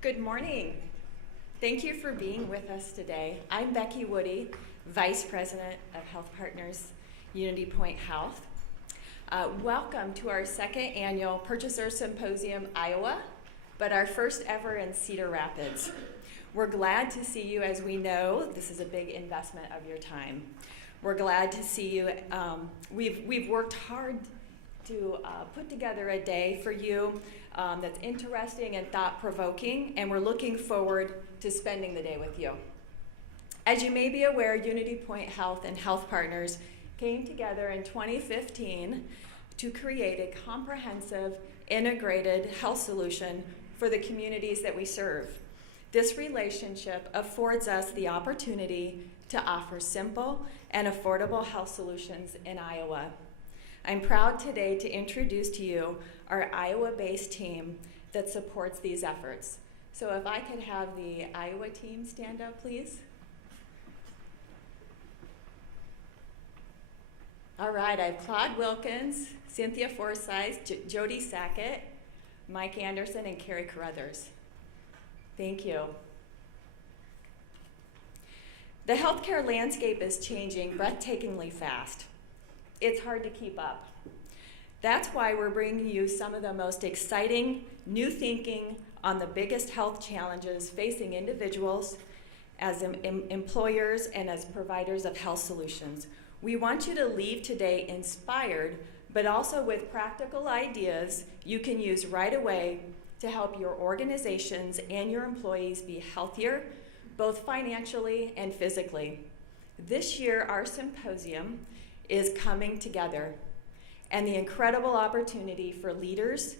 Good morning. Thank you for being with us today. I'm Becky Woody, Vice President of HealthPartners, Unitypoint Health. Welcome to our second annual Purchaser Symposium, Iowa, but our first ever in Cedar Rapids. We're glad to see you. As we know, this is a big investment of your time. We're glad to see you. We've worked hard to put together a day for you that's interesting and thought-provoking, and we're looking forward to spending the day with you. As you may be aware, Unitypoint Health and HealthPartners came together in 2015 to create a comprehensive, integrated health solution for the communities that we serve. This relationship affords us the opportunity to offer simple and affordable health solutions in Iowa. I'm proud today to introduce to you our Iowa-based team that supports these efforts. So if I could have the Iowa team stand up, please. All right, I have Claude Wilkins, Cynthia Forsyth, Jody Sackett, Mike Anderson, and Carrie Carruthers. Thank you. The healthcare landscape is changing breathtakingly fast. It's hard to keep up. That's why we're bringing you some of the most exciting new thinking on the biggest health challenges facing individuals as employers and as providers of health solutions. We want you to leave today inspired, but also with practical ideas you can use right away to help your organizations and your employees be healthier, both financially and physically. This year, our symposium is coming together, and the incredible opportunity for leaders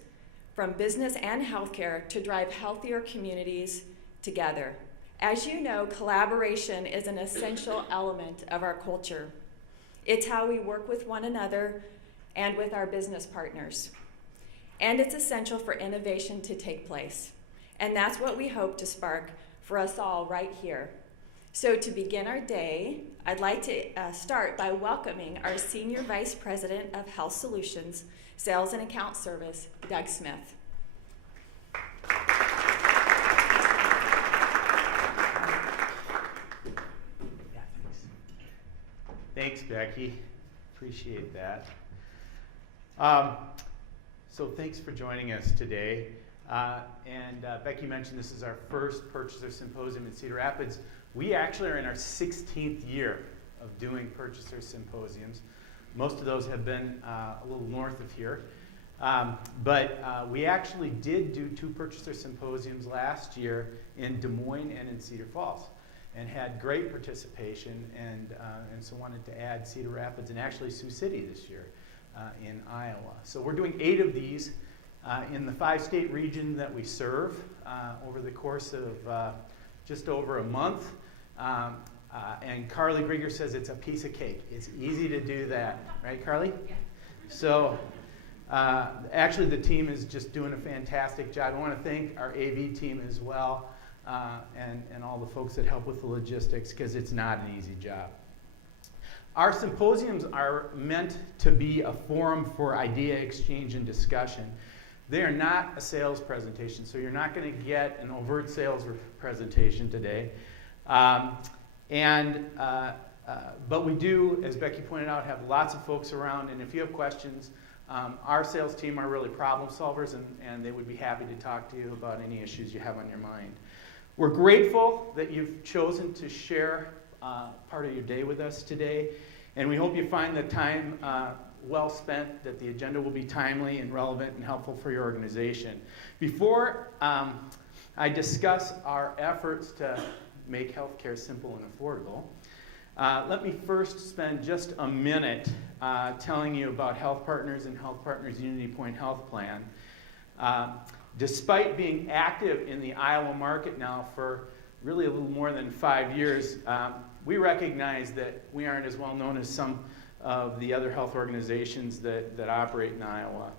from business and healthcare to drive healthier communities together. As you know, collaboration is an essential element of our culture. It's how we work with one another and with our business partners. And it's essential for innovation to take place. And that's what we hope to spark for us all right here. So to begin our day, I'd like to start by welcoming our Senior Vice President of Health Solutions, Sales and Account Service, Doug Smith. Thanks, Becky. Appreciate that. So thanks for joining us today. Becky mentioned this is our first Purchaser Symposium in Cedar Rapids. We actually are in our 16th year of doing Purchaser Symposiums. Most of those have been a little north of here. But we actually did do 2 Purchaser Symposiums last year in Des Moines and in Cedar Falls, and had great participation, and so wanted to add Cedar Rapids and actually Sioux City this year in Iowa. So we're doing 8 of these in the 5-state region that we serve over the course of just over a month. And Carly Grieger says it's a piece of cake. It's easy to do that, right, Carly? Yeah. So actually the team is just doing a fantastic job. I want to thank our AV team as well, and all the folks that help with the logistics, because it's not an easy job. Our symposiums are meant to be a forum for idea exchange and discussion. They are not a sales presentation, so you're not going to get an overt sales presentation today. But we do, as Becky pointed out, have lots of folks around, and if you have questions, our sales team are really problem solvers, and they would be happy to talk to you about any issues you have on your mind. We're grateful that you've chosen to share part of your day with us today, and we hope you find the time well spent, that the agenda will be timely and relevant and helpful for your organization. Before I discuss our efforts to make healthcare simple and affordable, let me first spend just a minute telling you about HealthPartners and HealthPartners Unitypoint Health Plan. Despite being active in the Iowa market now for really a little more than 5 years, we recognize that we aren't as well known as some of the other health organizations that operate in Iowa.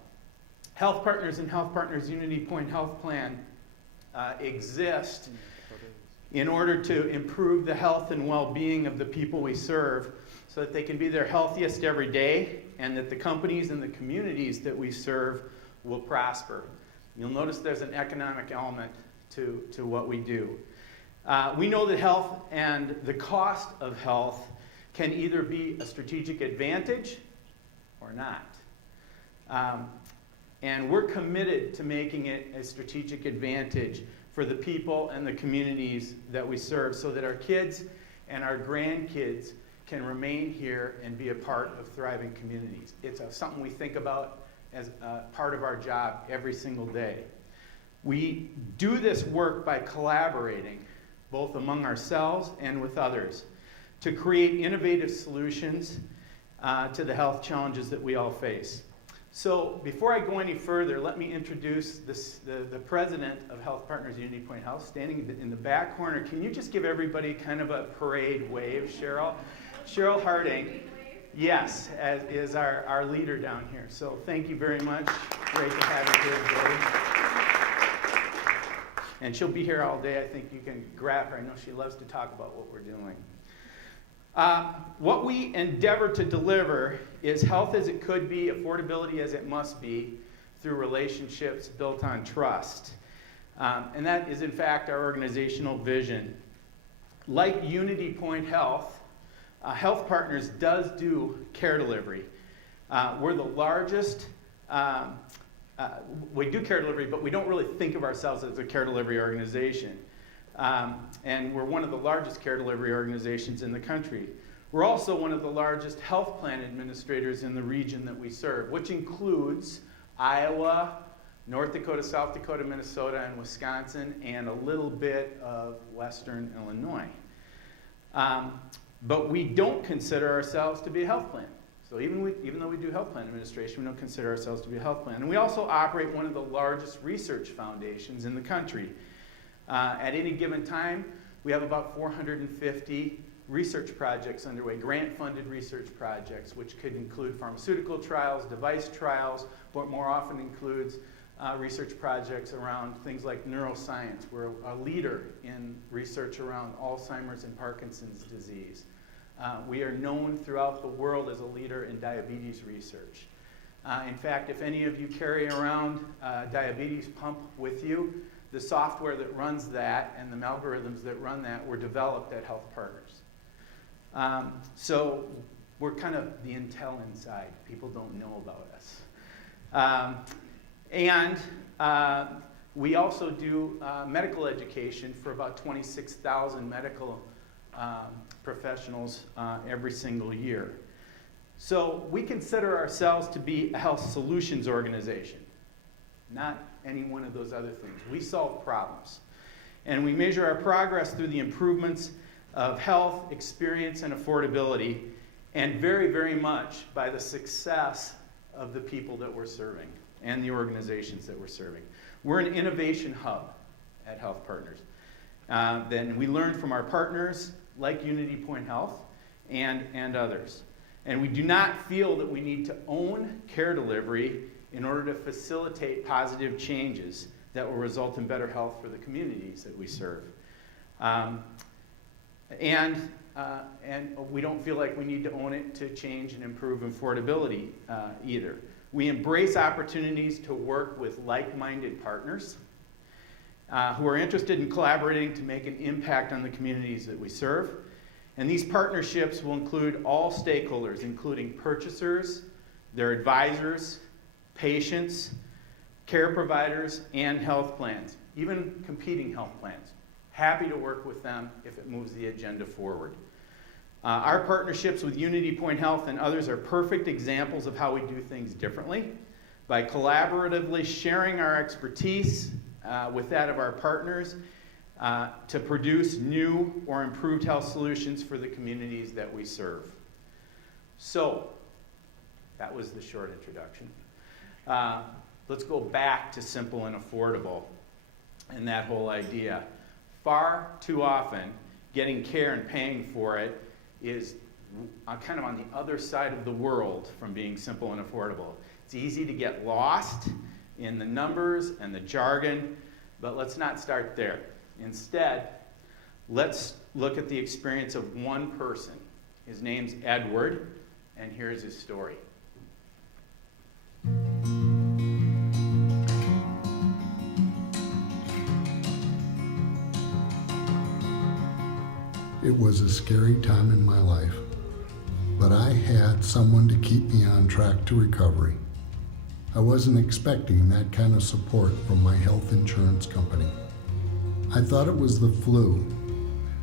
HealthPartners and HealthPartners Unitypoint Health Plan exist in order to improve the health and well-being of the people we serve so that they can be their healthiest every day, and that the companies and the communities that we serve will prosper. You'll notice there's an economic element to what we do. We know that health and the cost of health can either be a strategic advantage or not. And we're committed to making it a strategic advantage for the people and the communities that we serve so that our kids and our grandkids can remain here and be a part of thriving communities. It's something we think about as part of our job every single day. We do this work by collaborating both among ourselves and with others to create innovative solutions to the health challenges that we all face. So before I go any further, let me introduce the president of HealthPartners Unitypoint Health, standing in the back corner. Can you just give everybody kind of a parade wave, Cheryl? Cheryl Harding, yes, is our leader down here. So thank you very much. Great to have you here today. And she'll be here all day. I think you can grab her. I know she loves to talk about what we're doing. What we endeavor to deliver is health as it could be, affordability as it must be, through relationships built on trust. And that is, in fact, our organizational vision. Like Unitypoint Health, HealthPartners does do care delivery. We're the largest, we do care delivery, but we don't really think of ourselves as a care delivery organization. And we're one of the largest care delivery organizations in the country. We're also one of the largest health plan administrators in the region that we serve, which includes Iowa, North Dakota, South Dakota, Minnesota, and Wisconsin, and a little bit of Western Illinois. But we don't consider ourselves to be a health plan. So even though we do health plan administration, we don't consider ourselves to be a health plan. And we also operate one of the largest research foundations in the country. At any given time, we have about 450 research projects underway, grant-funded research projects, which could include pharmaceutical trials, device trials, but more often includes research projects around things like neuroscience. We're a leader in research around Alzheimer's and Parkinson's disease. We are known throughout the world as a leader in diabetes research. In fact, if any of you carry around a diabetes pump with you, the software that runs that and the algorithms that run that were developed at HealthPartners. So we're kind of the intel inside. People don't know about us. And we also do medical education for about 26,000 medical professionals every single year. So we consider ourselves to be a health solutions organization, not any one of those other things. We solve problems. And we measure our progress through the improvements of health, experience, and affordability, and very, very much by the success of the people that we're serving and the organizations that we're serving. We're an innovation hub at HealthPartners. Then we learn from our partners like Unitypoint Health and others. And we do not feel that we need to own care delivery in order to facilitate positive changes that will result in better health for the communities that we serve. And we don't feel like we need to own it to change and improve affordability either. We embrace opportunities to work with like-minded partners who are interested in collaborating to make an impact on the communities that we serve. And these partnerships will include all stakeholders, including purchasers, their advisors, patients, care providers, and health plans, even competing health plans. Happy to work with them if it moves the agenda forward. Our partnerships with Unitypoint Health and others are perfect examples of how we do things differently by collaboratively sharing our expertise with that of our partners to produce new or improved health solutions for the communities that we serve. So, that was the short introduction. Let's go back to simple and affordable and that whole idea. Far too often, getting care and paying for it is kind of on the other side of the world from being simple and affordable. It's easy to get lost in the numbers and the jargon, but let's not start there. Instead, let's look at the experience of one person. His name's Edward, and here's his story. It was a scary time in my life, but I had someone to keep me on track to recovery. I wasn't expecting that kind of support from my health insurance company. I thought it was the flu.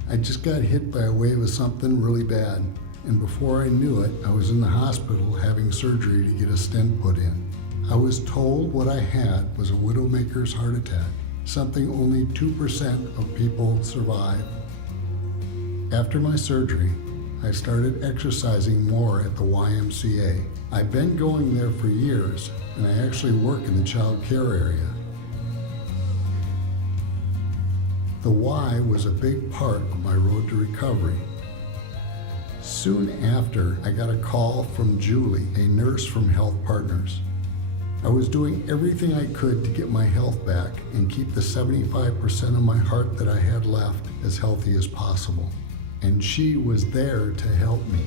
I just got hit by a wave of something really bad, and before I knew it, I was in the hospital having surgery to get a stent put in. I was told what I had was a widowmaker's heart attack, something only 2% of people survive. After my surgery, I started exercising more at the YMCA. I've been going there for years, and I actually work in the child care area. The Y was a big part of my road to recovery. Soon after, I got a call from Julie, a nurse from HealthPartners. I was doing everything I could to get my health back and keep the 75% of my heart that I had left as healthy as possible. And she was there to help me.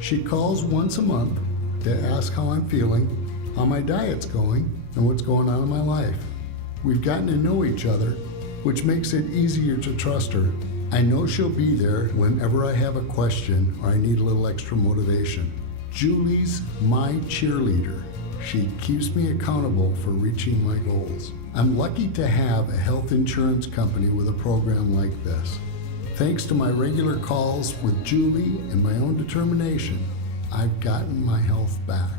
She calls once a month to ask how I'm feeling, how my diet's going, and what's going on in my life. We've gotten to know each other, which makes it easier to trust her. I know she'll be there whenever I have a question or I need a little extra motivation. Julie's my cheerleader. She keeps me accountable for reaching my goals. I'm lucky to have a health insurance company with a program like this. Thanks to my regular calls with Julie and my own determination, I've gotten my health back.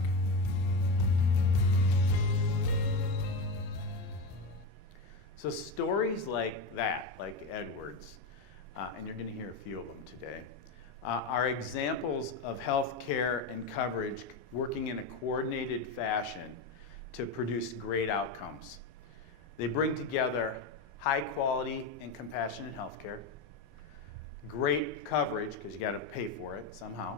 So stories like that, like Edward's, and you're going to hear a few of them today, are examples of healthcare and coverage working in a coordinated fashion to produce great outcomes. They bring together high quality and compassionate healthcare, great coverage, because you got to pay for it somehow,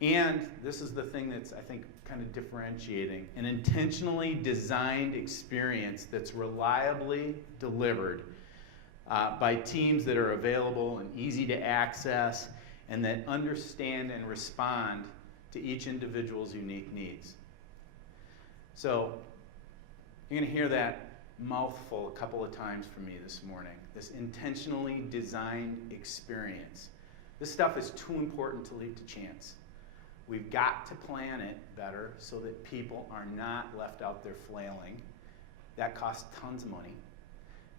and this is the thing that's, I think, kind of differentiating, an intentionally designed experience that's reliably delivered by teams that are available and easy to access and that understand and respond to each individual's unique needs. So you're going to hear that mouthful a couple of times from me this morning, this intentionally designed experience. This stuff is too important to leave to chance. We've got to plan it better so that people are not left out there flailing. That costs tons of money.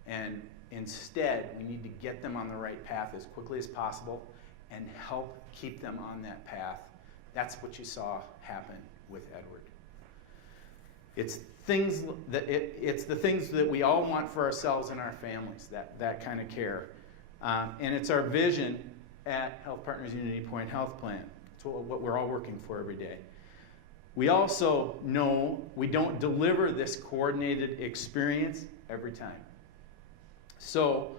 And instead, we need to get them on the right path as quickly as possible and help keep them on that path. That's what you saw happen with Edward. It's the things that we all want for ourselves and our families, that kind of care. And it's our vision at HealthPartners Unitypoint Health Plan. It's what we're all working for every day. We also know we don't deliver this coordinated experience every time. So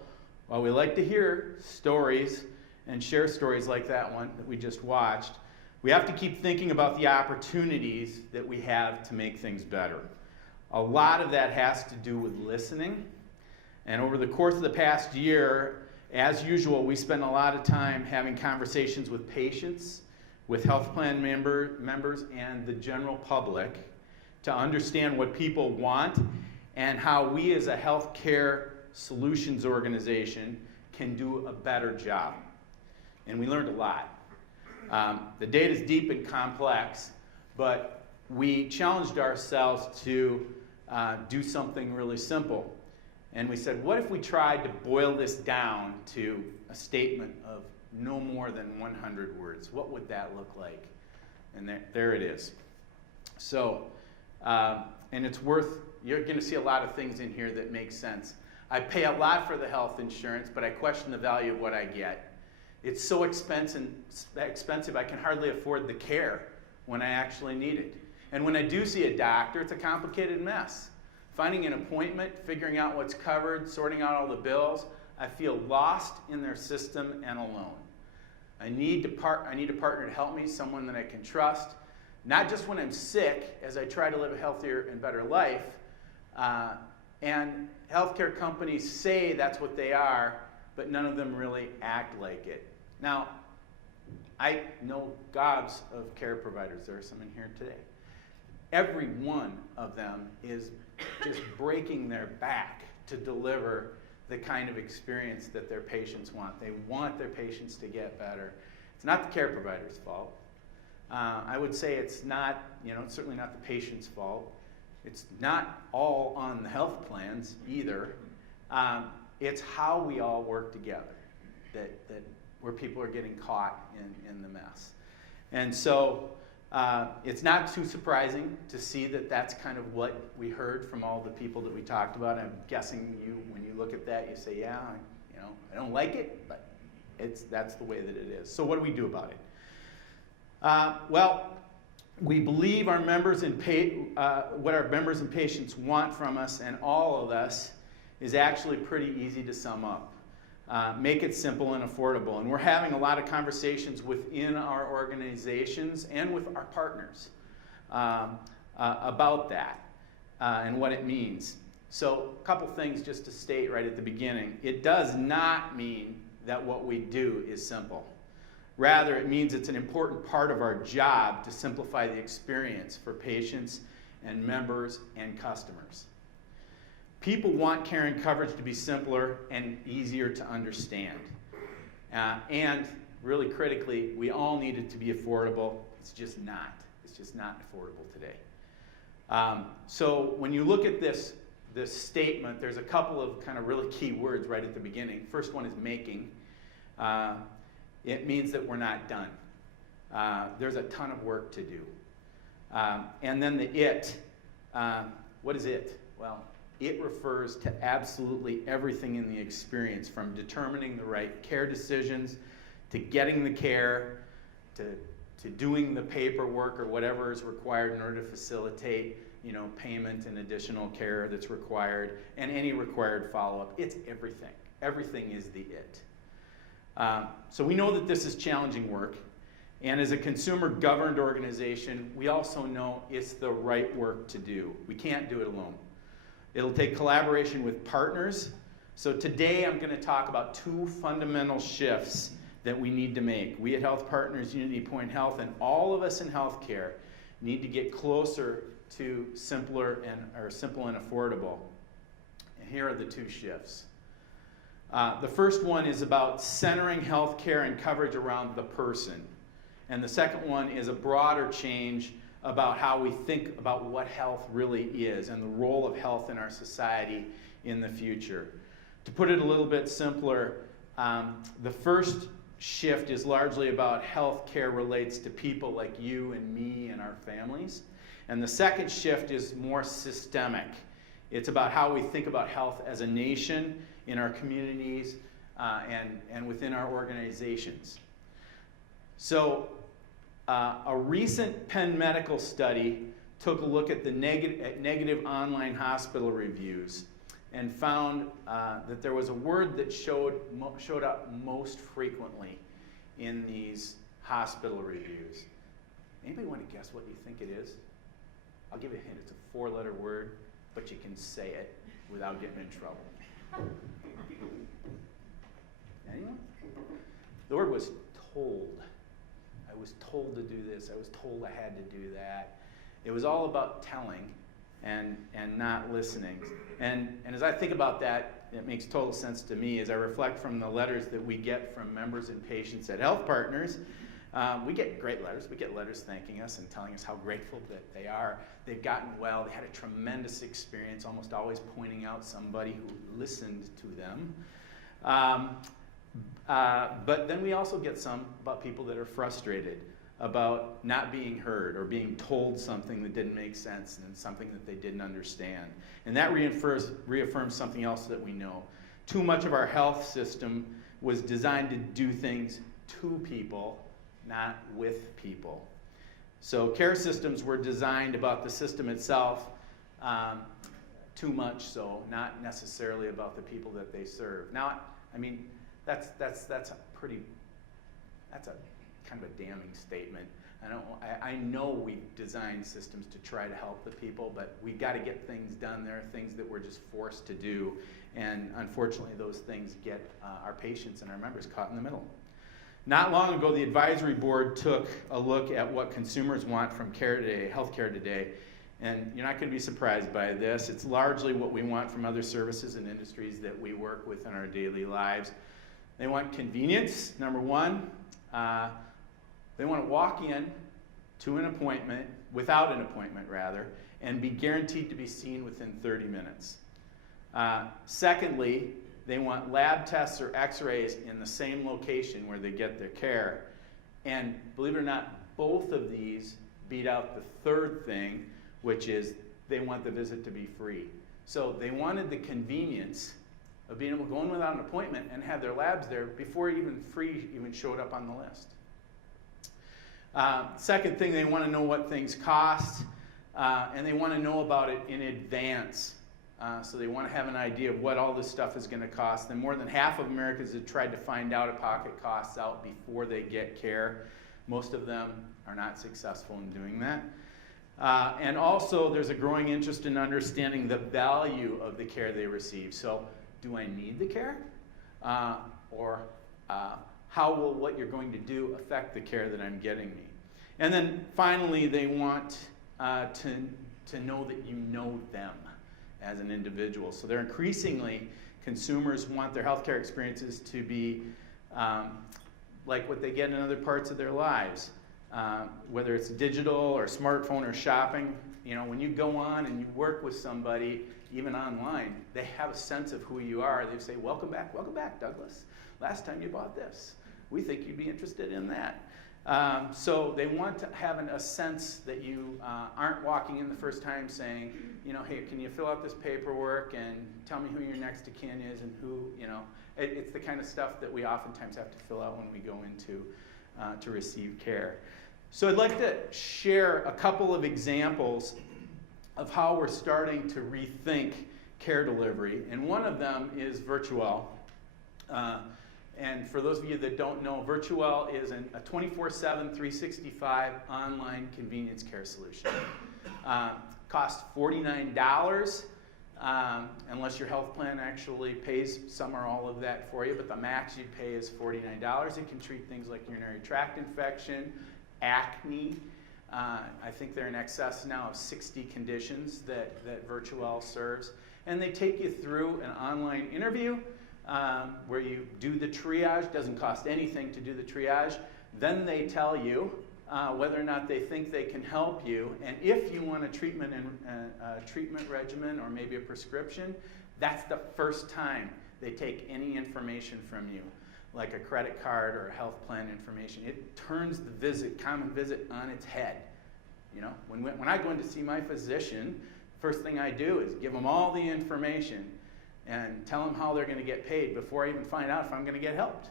while we like to hear stories and share stories like that one that we just watched, we have to keep thinking about the opportunities that we have to make things better. A lot of that has to do with listening. And over the course of the past year, as usual, we spend a lot of time having conversations with patients, with health plan members, and the general public to understand what people want and how we as a healthcare solutions organization can do a better job. And we learned a lot. The data is deep and complex, but we challenged ourselves to do something really simple. And we said, what if we tried to boil this down to a statement of no more than 100 words? What would that look like? And there it is. So, and it's worth, you're going to see a lot of things in here that make sense. I pay a lot for the health insurance, but I question the value of what I get. It's so expensive I can hardly afford the care when I actually need it. And when I do see a doctor, it's a complicated mess. Finding an appointment, figuring out what's covered, sorting out all the bills, I feel lost in their system and alone. I need a partner to help me, someone that I can trust, not just when I'm sick, as I try to live a healthier and better life. And healthcare companies say that's what they are, but none of them really act like it. Now, I know gobs of care providers. There are some in here today. Every one of them is just breaking their back to deliver the kind of experience that their patients want. They want their patients to get better. It's not the care provider's fault. I would say it's not, it's certainly not the patient's fault. It's not all on the health plans either. It's how we all work together that where people are getting caught in the mess. And so it's not too surprising to see that that's kind of what we heard from all the people that we talked about. I'm guessing when you look at that, you say, yeah, I don't like it, but that's the way that it is. So what do we do about it? Well, we believe our members and what our members and patients want from us and all of us is actually pretty easy to sum up. Make it simple and affordable. And we're having a lot of conversations within our organizations and with our partners about that and what it means. So a couple things just to state right at the beginning. It does not mean that what we do is simple. Rather, it means it's an important part of our job to simplify the experience for patients and members and customers. People want care and coverage to be simpler and easier to understand. And really critically, we all need it to be affordable. It's just not. It's just not affordable today. So when you look at this statement, there's a couple of kind of really key words right at the beginning. First one is making. It means that we're not done. There's a ton of work to do. And then the it. What is it? Well, it refers to absolutely everything in the experience, from determining the right care decisions, to getting the care, to doing the paperwork or whatever is required in order to facilitate, payment and additional care that's required, and any required follow-up. It's everything. Everything is the it. So we know that this is challenging work, and as a consumer-governed organization, we also know it's the right work to do. We can't do it alone. It'll take collaboration with partners. So today I'm going to talk about two fundamental shifts that we need to make. We at HealthPartners, Unitypoint Health, and all of us in healthcare need to get closer to simple and affordable. And here are the two shifts. The first one is about centering healthcare and coverage around the person. And the second one is a broader change about how we think about what health really is and the role of health in our society in the future. To put it a little bit simpler, the first shift is largely about healthcare relates to people like you and me and our families. And the second shift is more systemic. It's about how we think about health as a nation, in our communities, and within our organizations. So a recent Penn Medical study took a look at the negative online hospital reviews and found that there was a word that showed up most frequently in these hospital reviews. Anybody want to guess what you think it is? I'll give you a hint. It's a 4-letter word, but you can say it without getting in trouble. Anyone? The word was told. I was told to do this. I was told I had to do that. It was all about telling and not listening. And as I think about that, it makes total sense to me as I reflect from the letters that we get from members and patients at HealthPartners. We get great letters. We get letters thanking us and telling us how grateful that they are. They've gotten well. They had a tremendous experience, almost always pointing out somebody who listened to them. But then we also get some about people that are frustrated about not being heard or being told something that didn't make sense and something that they didn't understand. And that reaffirms something else that we know. Too much of our health system was designed to do things to people, not with people. So care systems were designed about the system itself, too much so, not necessarily about the people that they serve. Now, I mean, that's a kind of a damning statement. I know we've designed systems to try to help the people, but we got to get things done. There are things that we're just forced to do, and unfortunately, those things get our patients and our members caught in the middle. Not long ago, the advisory board took a look at what consumers want from care today, healthcare today, And you're not going to be surprised by this. It's largely what we want from other services and industries that we work with in our daily lives. They want convenience, number one. They want to walk in to an appointment, without an appointment rather, and be guaranteed to be seen within 30 minutes. Secondly, they want lab tests or x-rays in the same location where they get their care. And believe it or not, both of these beat out the third thing, which is they want the visit to be free. So they wanted the convenience of being able to go in without an appointment and have their labs there before even free even showed up on the list. Second thing, they want to know what things cost, and they want to know about it in advance. So they want to have an idea of what all this stuff is going to cost. And more than half of Americans have tried to find out-of-pocket costs out before they get care. Most of them are not successful in doing that. And also, there's a growing interest in understanding the value of the care they receive. So, do I need the care? Or how will what you're going to do affect the care that I'm getting me? And then finally, they want to know that you know them as an individual. So they're increasingly, consumers want their healthcare experiences to be like what they get in other parts of their lives. Whether it's digital or smartphone or shopping, you know, when you go on and you work with somebody, even online, they have a sense of who you are. They say, welcome back, Douglas. Last time you bought this. We think you'd be interested in that. So they want to have a sense that you aren't walking in the first time saying, you know, hey, can you fill out this paperwork and tell me who your next of kin is and who, you know. It's the kind of stuff that we oftentimes have to fill out when we go into to receive care. So I'd like to share a couple of examples of how we're starting to rethink care delivery. And one of them is Virtuell. And for those of you that don't know, Virtuell is a 24/7, 365 online convenience care solution. Costs $49, unless your health plan actually pays some or all of that for you, but the max you pay is $49. It can treat things like urinary tract infection, acne. I think they're in excess now of 60 conditions that Virtuell serves. And they take you through an online interview where you do the triage. Doesn't cost anything to do the triage. Then they tell you whether or not they think they can help you. And if you want a treatment regimen or maybe a prescription, that's the first time they take any information from you, like a credit card or a health plan information. It turns the common visit on its head. You know, when I go in to see my physician, first thing I do is give them all the information and tell them how they're going to get paid before I even find out if I'm going to get helped.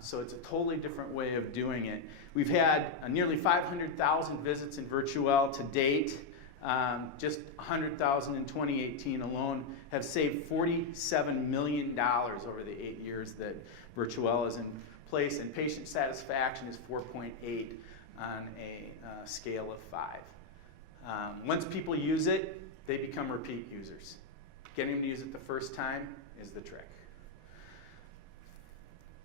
So it's a totally different way of doing it. We've had nearly 500,000 visits in Virtuell to date. Just 100,000 in 2018 alone have saved $47 million over the 8 years that Virtuell is in place, and patient satisfaction is 4.8 on a scale of 5. Once people use it, they become repeat users. Getting them to use it the first time is the trick.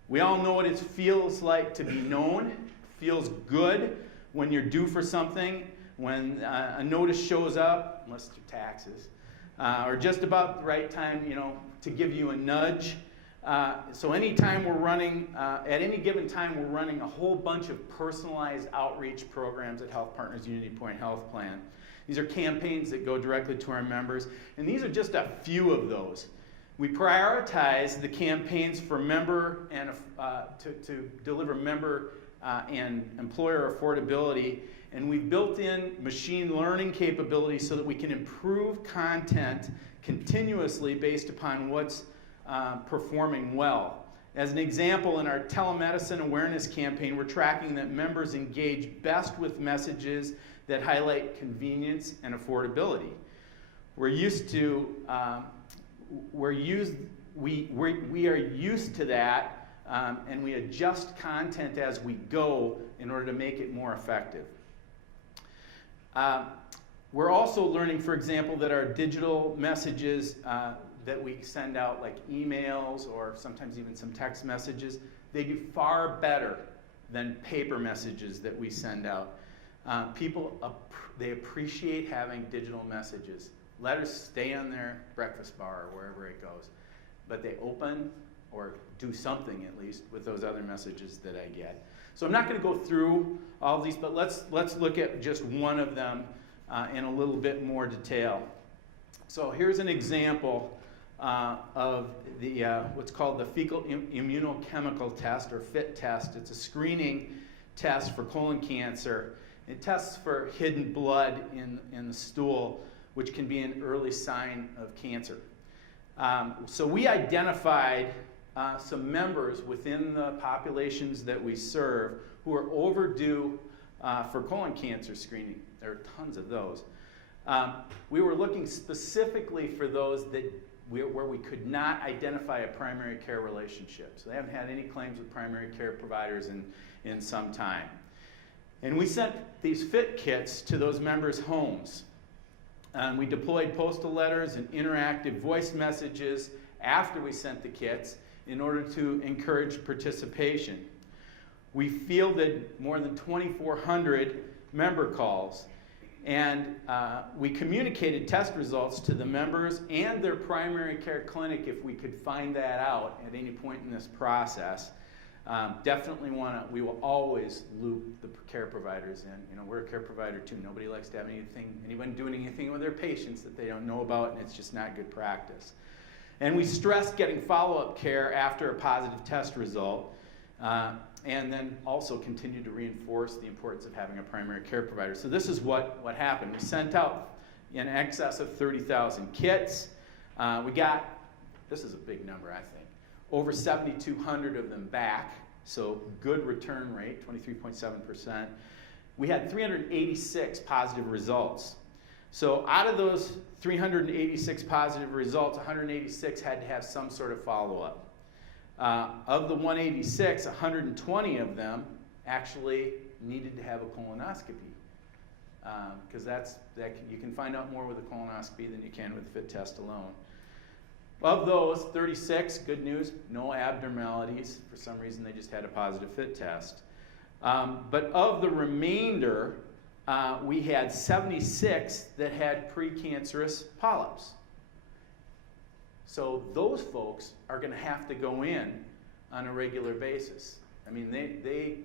We all know what it feels like to be known. It feels good when you're due for something, when a notice shows up, unless through taxes, or just about the right time, you know, to give you a nudge. So anytime we're running, at any given time, we're running a whole bunch of personalized outreach programs at HealthPartners Unitypoint Health Plan. These are campaigns that go directly to our members, and these are just a few of those. We prioritize the campaigns for member and to deliver member and employer affordability, and we've built in machine learning capabilities so that we can improve content continuously based upon what's performing well. As an example, in our telemedicine awareness campaign, we're tracking that members engage best with messages that highlight convenience and affordability. We are used to that, and we adjust content as we go in order to make it more effective. We're also learning, for example, that our digital messages that we send out, like emails or sometimes even some text messages, they do far better than paper messages that we send out. They appreciate having digital messages. Letters stay on their breakfast bar or wherever it goes, but they open or do something at least with those other messages that I get. So I'm not going to go through all of these, but let's look at just one of them in a little bit more detail. So here's an example of the what's called the Fecal Immunochemical test, or FIT test. It's a screening test for colon cancer. It tests for hidden blood in the stool, which can be an early sign of cancer. So we identified some members within the populations that we serve who are overdue for colon cancer screening. There are tons of those. We were looking specifically for those where we could not identify a primary care relationship. So they haven't had any claims with primary care providers in some time. And we sent these FIT kits to those members' homes. We deployed postal letters and interactive voice messages after we sent the kits in order to encourage participation. We fielded more than 2,400 member calls, and we communicated test results to the members and their primary care clinic if we could find that out at any point in this process. We will always loop the care providers in. You know, we're a care provider too. Nobody likes to have anyone doing anything with their patients that they don't know about, and it's just not good practice. And we stressed getting follow-up care after a positive test result, and then also continue to reinforce the importance of having a primary care provider. So this is what happened. We sent out in excess of 30,000 kits. We got, this is a big number, I think, over 7,200 of them back, so good return rate, 23.7%. We had 386 positive results. So out of those 386 positive results, 186 had to have some sort of follow-up. Of the 186, 120 of them actually needed to have a colonoscopy, because you can find out more with a colonoscopy than you can with the FIT test alone. Of those 36, good news, no abnormalities. For some reason, they just had a positive FIT test. But of the remainder, we had 76 that had precancerous polyps. So those folks are going to have to go in on a regular basis. I mean,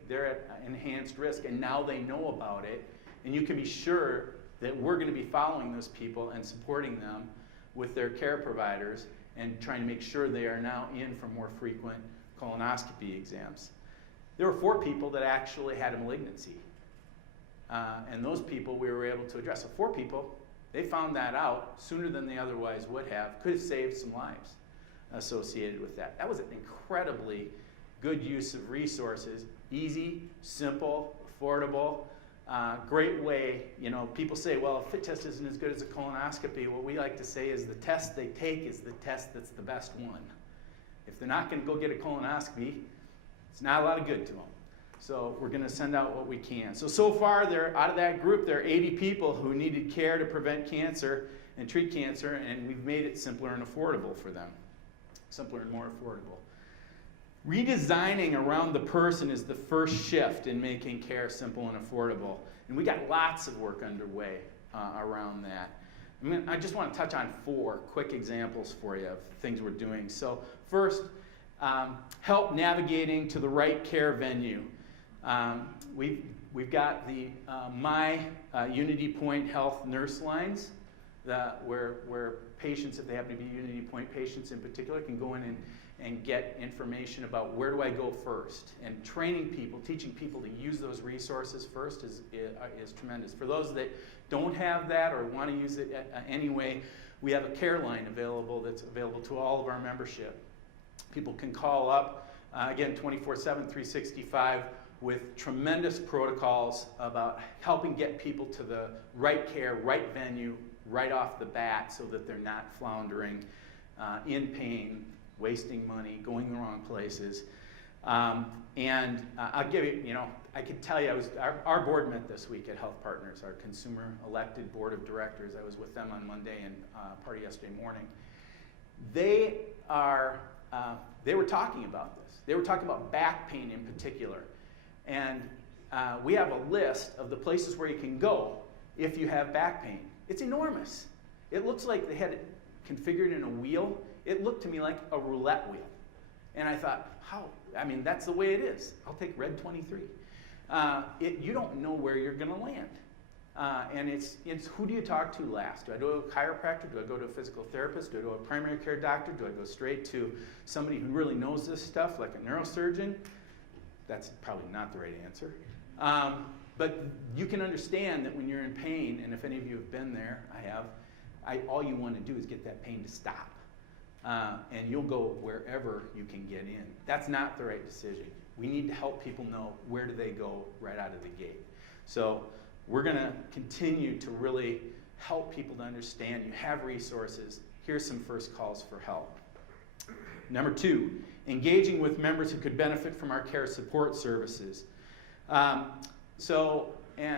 they're at enhanced risk, and now they know about it. And you can be sure that we're going to be following those people and supporting them with their care providers and trying to make sure they are now in for more frequent colonoscopy exams. There were 4 people that actually had a malignancy. And those people we were able to address. So 4 people, they found that out sooner than they otherwise would have, could have saved some lives associated with that. That was an incredibly good use of resources, easy, simple, affordable, great way. You know, people say, well, a FIT test isn't as good as a colonoscopy. What we like to say is the test they take is the test that's the best one. If they're not going to go get a colonoscopy, it's not a lot of good to them. So we're going to send out what we can. So far, out of that group, there are 80 people who needed care to prevent cancer and treat cancer, and we've made it simpler and affordable for them. Simpler and more affordable. Redesigning around the person is the first shift in making care simple and affordable. And we got lots of work underway around that. I just want to touch on 4 quick examples for you of things we're doing. So first, help navigating to the right care venue. We've got the Unitypoint Health nurse lines where patients, if they happen to be Unitypoint patients in particular, can go in and get information about where do I go first. And training people, teaching people to use those resources first is tremendous. For those that don't have that or want to use it anyway, we have a care line available that's available to all of our membership. People can call up, again, 24/7, 365, with tremendous protocols about helping get people to the right care, right venue, right off the bat so that they're not floundering, in pain, wasting money, going the wrong places. And I'll give you, I could tell you, our board met this week at HealthPartners, our consumer elected board of directors. I was with them on Monday and party yesterday morning. They were talking about this. They were talking about back pain in particular. And we have a list of the places where you can go if you have back pain. It's enormous. It looks like they had it configured in a wheel. It looked to me like a roulette wheel. And I thought, how? I mean, that's the way it is. I'll take red 23. You don't know where you're going to land. And it's who do you talk to last? Do I go to a chiropractor? Do I go to a physical therapist? Do I go to a primary care doctor? Do I go straight to somebody who really knows this stuff, like a neurosurgeon? That's probably not the right answer. But you can understand that when you're in pain, and if any of you have been there, I have, all you want to do is get that pain to stop. And you'll go wherever you can get in. That's not the right decision. We need to help people know where do they go right out of the gate. So we're going to continue to really help people to understand you have resources. Here's some first calls for help. Number 2, engaging with members who could benefit from our care support services. And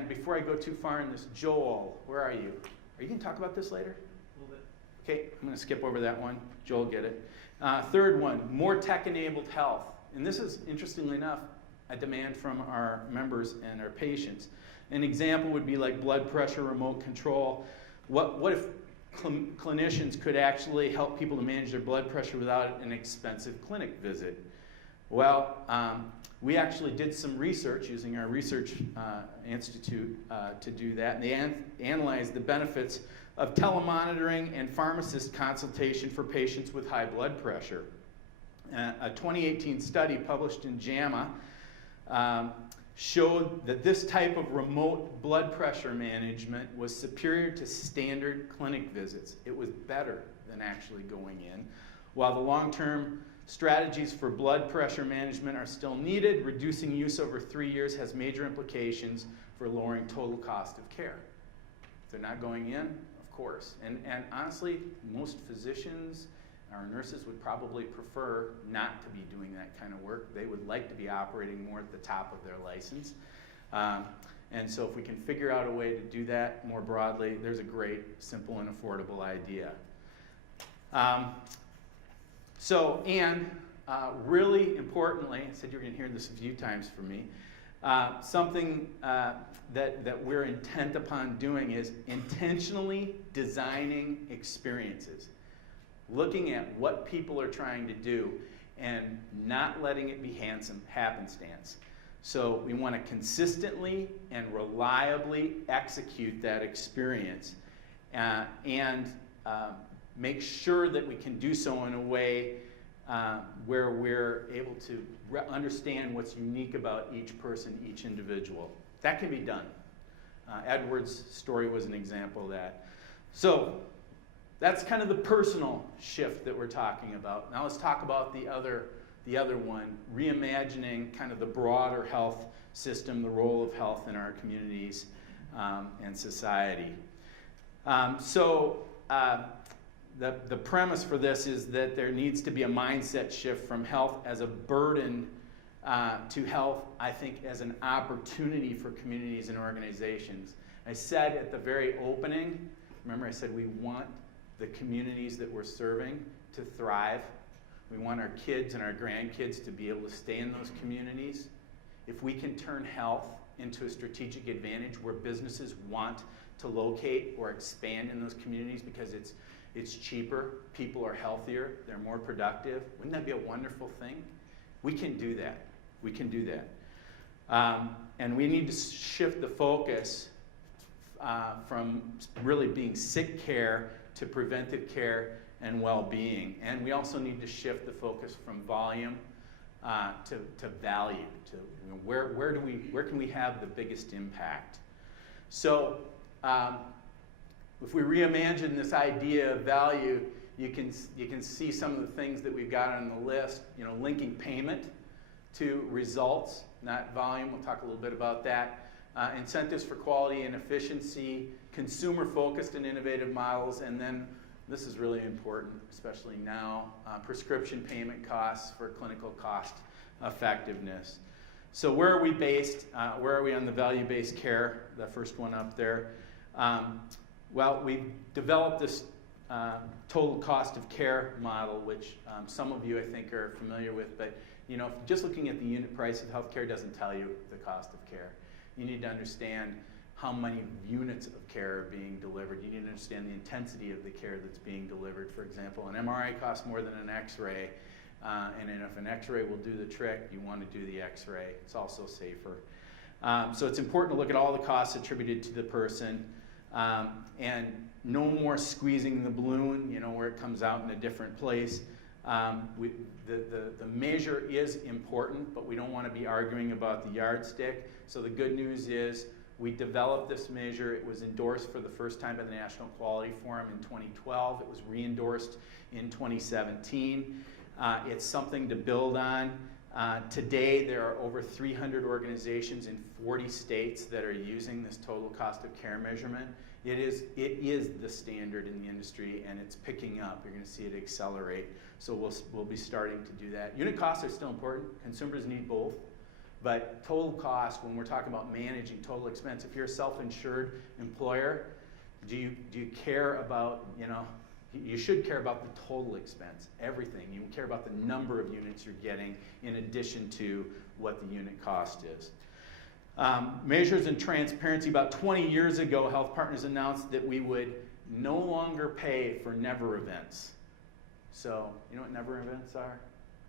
before I go too far in this, Joel, where are you? Are you going to talk about this later? A little bit. Okay, I'm going to skip over that one. Joel, get it. Third one, more tech-enabled health. And this is, interestingly enough, a demand from our members and our patients. An example would be like blood pressure remote control. What if clinicians could actually help people to manage their blood pressure without an expensive clinic visit? Well, we actually did some research using our research institute to do that. And they analyzed the benefits of telemonitoring and pharmacist consultation for patients with high blood pressure. A 2018 study published in JAMA showed that this type of remote blood pressure management was superior to standard clinic visits. It was better than actually going in. While the long-term strategies for blood pressure management are still needed, reducing use over 3 years has major implications for lowering total cost of care. If they're not going in, of course. And honestly, most physicians or nurses would probably prefer not to be doing that kind of work. They would like to be operating more at the top of their license. And so if we can figure out a way to do that more broadly, there's a great, simple, and affordable idea. Really importantly, I said you're going to hear this a few times from me, something that we're intent upon doing is intentionally designing experiences. Looking at what people are trying to do and not letting it be happenstance. So we want to consistently and reliably execute that experience and make sure that we can do so in a way where we're able to understand what's unique about each person, each individual. That can be done. Edward's story was an example of that. So that's kind of the personal shift that we're talking about. Now let's talk about the other one, reimagining kind of the broader health system, the role of health in our communities and society. The premise for this is that there needs to be a mindset shift from health as a burden to health, I think, as an opportunity for communities and organizations. I said at the very opening, remember I said we want the communities that we're serving to thrive. We want our kids and our grandkids to be able to stay in those communities. If we can turn health into a strategic advantage where businesses want to locate or expand in those communities because it's cheaper, people are healthier, they're more productive, wouldn't that be a wonderful thing? We can do that. We can do that. And we need to shift the focus from really being sick care to preventive care and well-being. And we also need to shift the focus from volume to value, to where can we have the biggest impact. So if we reimagine this idea of value, you can see some of the things that we've got on the list. Linking payment to results, not volume. We'll talk a little bit about that. Incentives for quality and efficiency, consumer-focused and innovative models, and then this is really important, especially now, prescription payment costs for clinical cost effectiveness. So where are we based? Where are we on the value-based care? The first one up there. Well, we've developed this total cost of care model, which some of you I think are familiar with, but you know, just looking at the unit price of healthcare doesn't tell you the cost of care. You need to understand how many units of care are being delivered. You need to understand the intensity of the care that's being delivered. For example, an MRI costs more than an X-ray, and if an X-ray will do the trick, you want to do the X-ray. It's also safer. So it's important to look at all the costs attributed to the person, and no more squeezing the balloon, you know, where it comes out in a different place. The measure is important, but we don't want to be arguing about the yardstick. So the good news is we developed this measure. It was endorsed for the first time by the National Quality Forum in 2012. It was re-endorsed in 2017. It's something to build on. Today, there are over 300 organizations in 40 states that are using this total cost of care measurement. It is the standard in the industry, and it's picking up. You're going to see it accelerate. So we'll be starting to do that. Unit costs are still important. Consumers need both. But total cost, when we're talking about managing total expense, if you're a self-insured employer, do you care about, you know, you should care about the total expense, everything. You care about the number of units you're getting in addition to what the unit cost is. Measures and transparency. About 20 years ago, HealthPartners announced that we would no longer pay for never events. So, you know what never events are?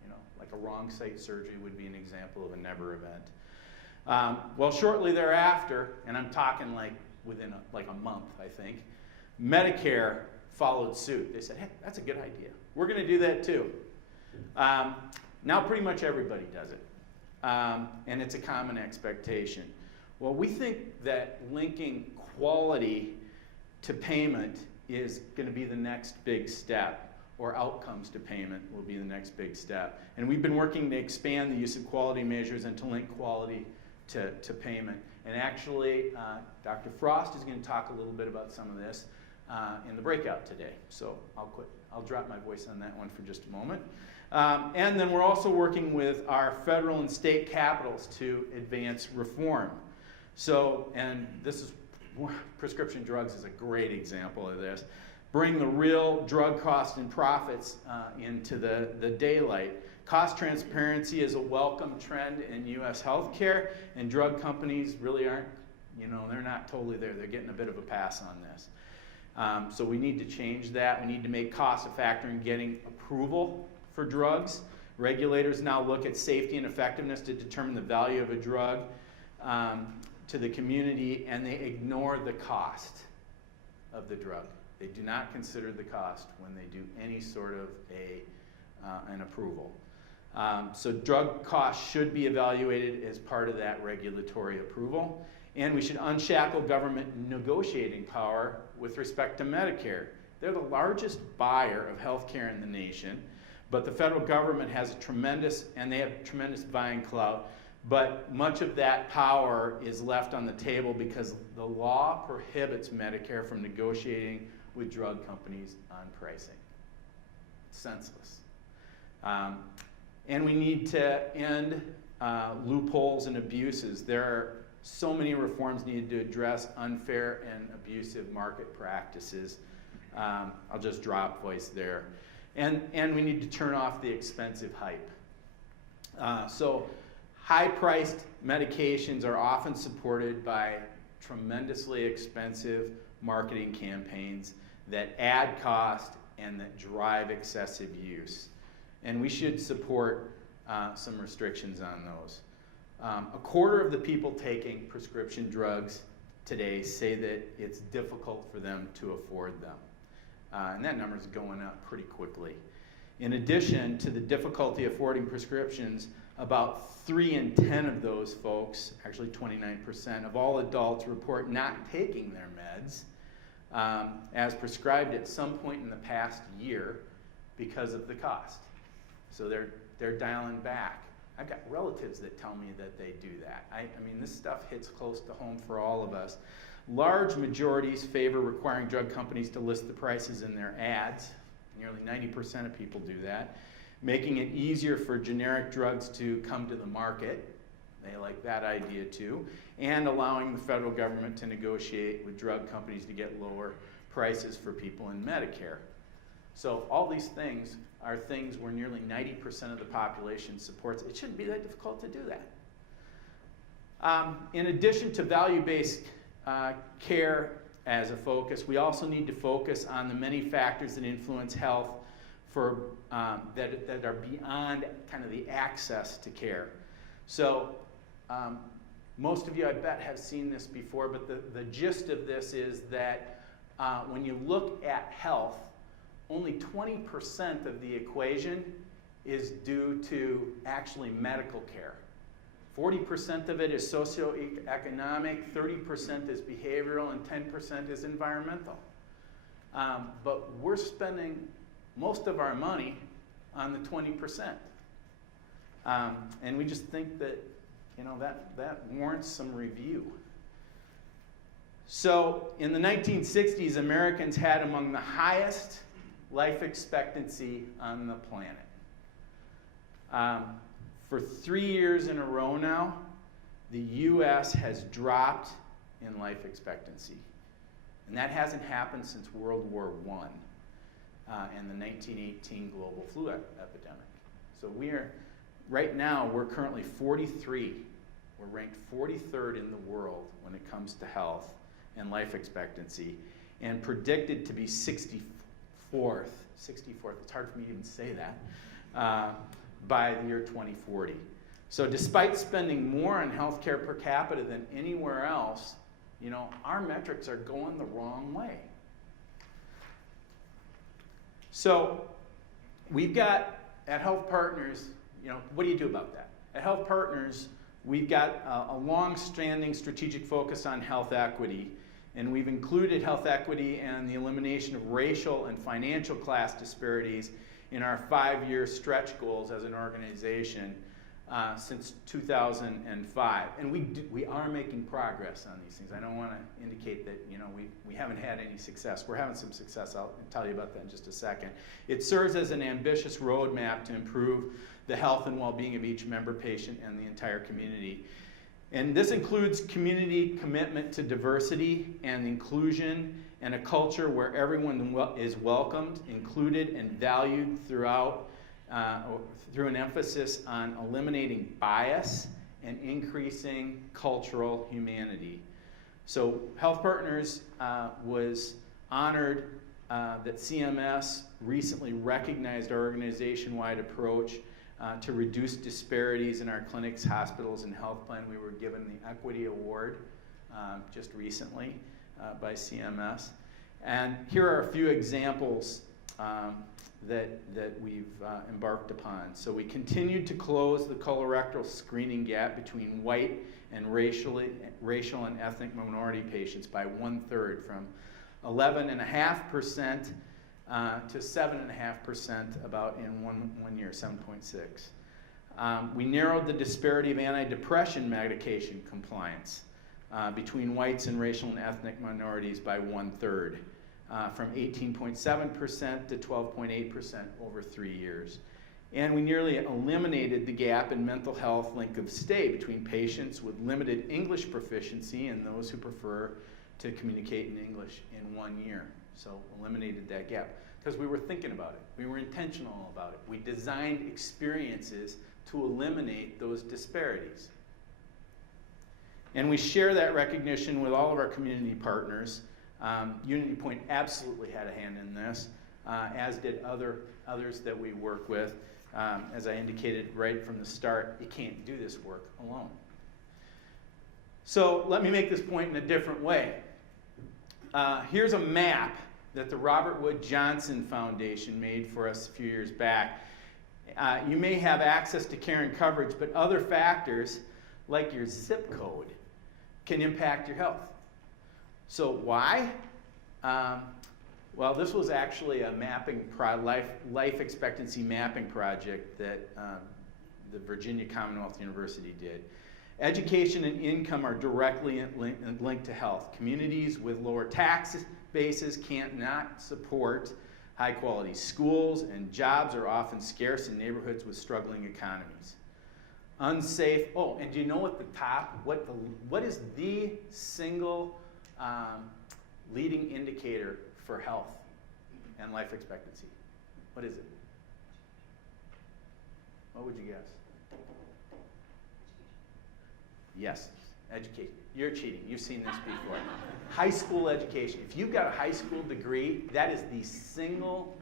You know, like a wrong site surgery would be an example of a never event. Well, shortly thereafter, and I'm talking like within a month, I think, Medicare followed suit. They said, hey, that's a good idea. We're going to do that too. Now pretty much everybody does it. And it's a common expectation. Well, we think that linking quality to payment is going to be the next big step, or outcomes to payment will be the next big step. And we've been working to expand the use of quality measures and to link quality to payment. And actually, Dr. Frost is going to talk a little bit about some of this in the breakout today. So I'll drop my voice on that one for just a moment. And then we're also working with our federal and state capitals to advance reform. So, and this is, prescription drugs is a great example of this. Bring the real drug costs and profits into the daylight. Cost transparency is a welcome trend in U.S. healthcare, and drug companies really aren't, you know, they're not totally there. They're getting a bit of a pass on this. So we need to change that. We need to make cost a factor in getting approval for drugs. Regulators now look at safety and effectiveness to determine the value of a drug to the community, and they ignore the cost of the drug. They do not consider the cost when they do any sort of an approval. So drug costs should be evaluated as part of that regulatory approval. And we should unshackle government negotiating power with respect to Medicare. They're the largest buyer of health care in the nation, but the federal government has they have tremendous buying clout, but much of that power is left on the table because the law prohibits Medicare from negotiating with drug companies on pricing. It's senseless. And we need to end loopholes and abuses. There are so many reforms needed to address unfair and abusive market practices. I'll just drop voice there. And we need to turn off the expensive hype. So high-priced medications are often supported by tremendously expensive marketing campaigns that add cost and that drive excessive use. And we should support some restrictions on those. A quarter of the people taking prescription drugs today say that it's difficult for them to afford them. And that number is going up pretty quickly. In addition to the difficulty affording prescriptions, about 3 in 10 of those folks, actually 29% of all adults, report not taking their meds as prescribed at some point in the past year because of the cost. So they're dialing back. I've got relatives that tell me that they do that. I mean, this stuff hits close to home for all of us. Large majorities favor requiring drug companies to list the prices in their ads. Nearly 90% of people do that. Making it easier for generic drugs to come to the market. They like that idea too. And allowing the federal government to negotiate with drug companies to get lower prices for people in Medicare. So all these things are things where nearly 90% of the population supports. It shouldn't be that difficult to do that. In addition to value-based care as a focus, we also need to focus on the many factors that influence health that are beyond kind of the access to care. So most of you, I bet, have seen this before, but the gist of this is that when you look at health, only 20% of the equation is due to actually medical care. 40% of it is socioeconomic, 30% is behavioral, and 10% is environmental. But we're spending most of our money on the 20%. And we just think that, that warrants some review. So in the 1960s, Americans had among the highest life expectancy on the planet. For 3 years in a row now, the U.S. has dropped in life expectancy. And that hasn't happened since World War I and the 1918 global flu epidemic. So right now, we're currently 43. We're ranked 43rd in the world when it comes to health and life expectancy, and predicted to be 64th. 64th, it's hard for me to even say that, by the year 2040. So despite spending more on healthcare per capita than anywhere else, our metrics are going the wrong way. So we've got, at HealthPartners, what do you do about that? At HealthPartners, we've got a long-standing strategic focus on health equity, and we've included health equity and the elimination of racial and financial class disparities in our 5-year stretch goals as an organization since 2005. And we are making progress on these things. I don't want to indicate that we haven't had any success. We're having some success. I'll tell you about that in just a second. It serves as an ambitious roadmap to improve the health and well-being of each member patient and the entire community. And this includes community commitment to diversity and inclusion, and a culture where everyone is welcomed, included, and valued through an emphasis on eliminating bias and increasing cultural humanity. So HealthPartners was honored that CMS recently recognized our organization-wide approach to reduce disparities in our clinics, hospitals, and health plan. We were given the Equity Award just recently by CMS. And here are a few examples that we've embarked upon. So we continued to close the colorectal screening gap between white and racial and ethnic minority patients by 1/3, from 11.5% to 7.5% about in one year, 7.6. We narrowed the disparity of antidepressant medication compliance between whites and racial and ethnic minorities by 1/3, from 18.7% to 12.8% over 3 years. And we nearly eliminated the gap in mental health length of stay between patients with limited English proficiency and those who prefer to communicate in English in 1 year. So eliminated that gap because we were thinking about it. We were intentional about it. We designed experiences to eliminate those disparities. And we share that recognition with all of our community partners. Unitypoint absolutely had a hand in this, as did others that we work with. As I indicated right from the start, you can't do this work alone. So let me make this point in a different way. Here's a map that the Robert Wood Johnson Foundation made for us a few years back. You may have access to care and coverage, but other factors, like your zip code, can impact your health. So why? Well, this was actually a mapping life expectancy mapping project that the Virginia Commonwealth University did. Education and income are directly linked to health. Communities with lower tax bases can't not support high quality schools, and jobs are often scarce in neighborhoods with struggling economies. Unsafe, and do you know what is the single leading indicator for health and life expectancy? What is it? What would you guess? Yes, education. You're cheating. You've seen this before. High school education. If you've got a high school degree, that is the single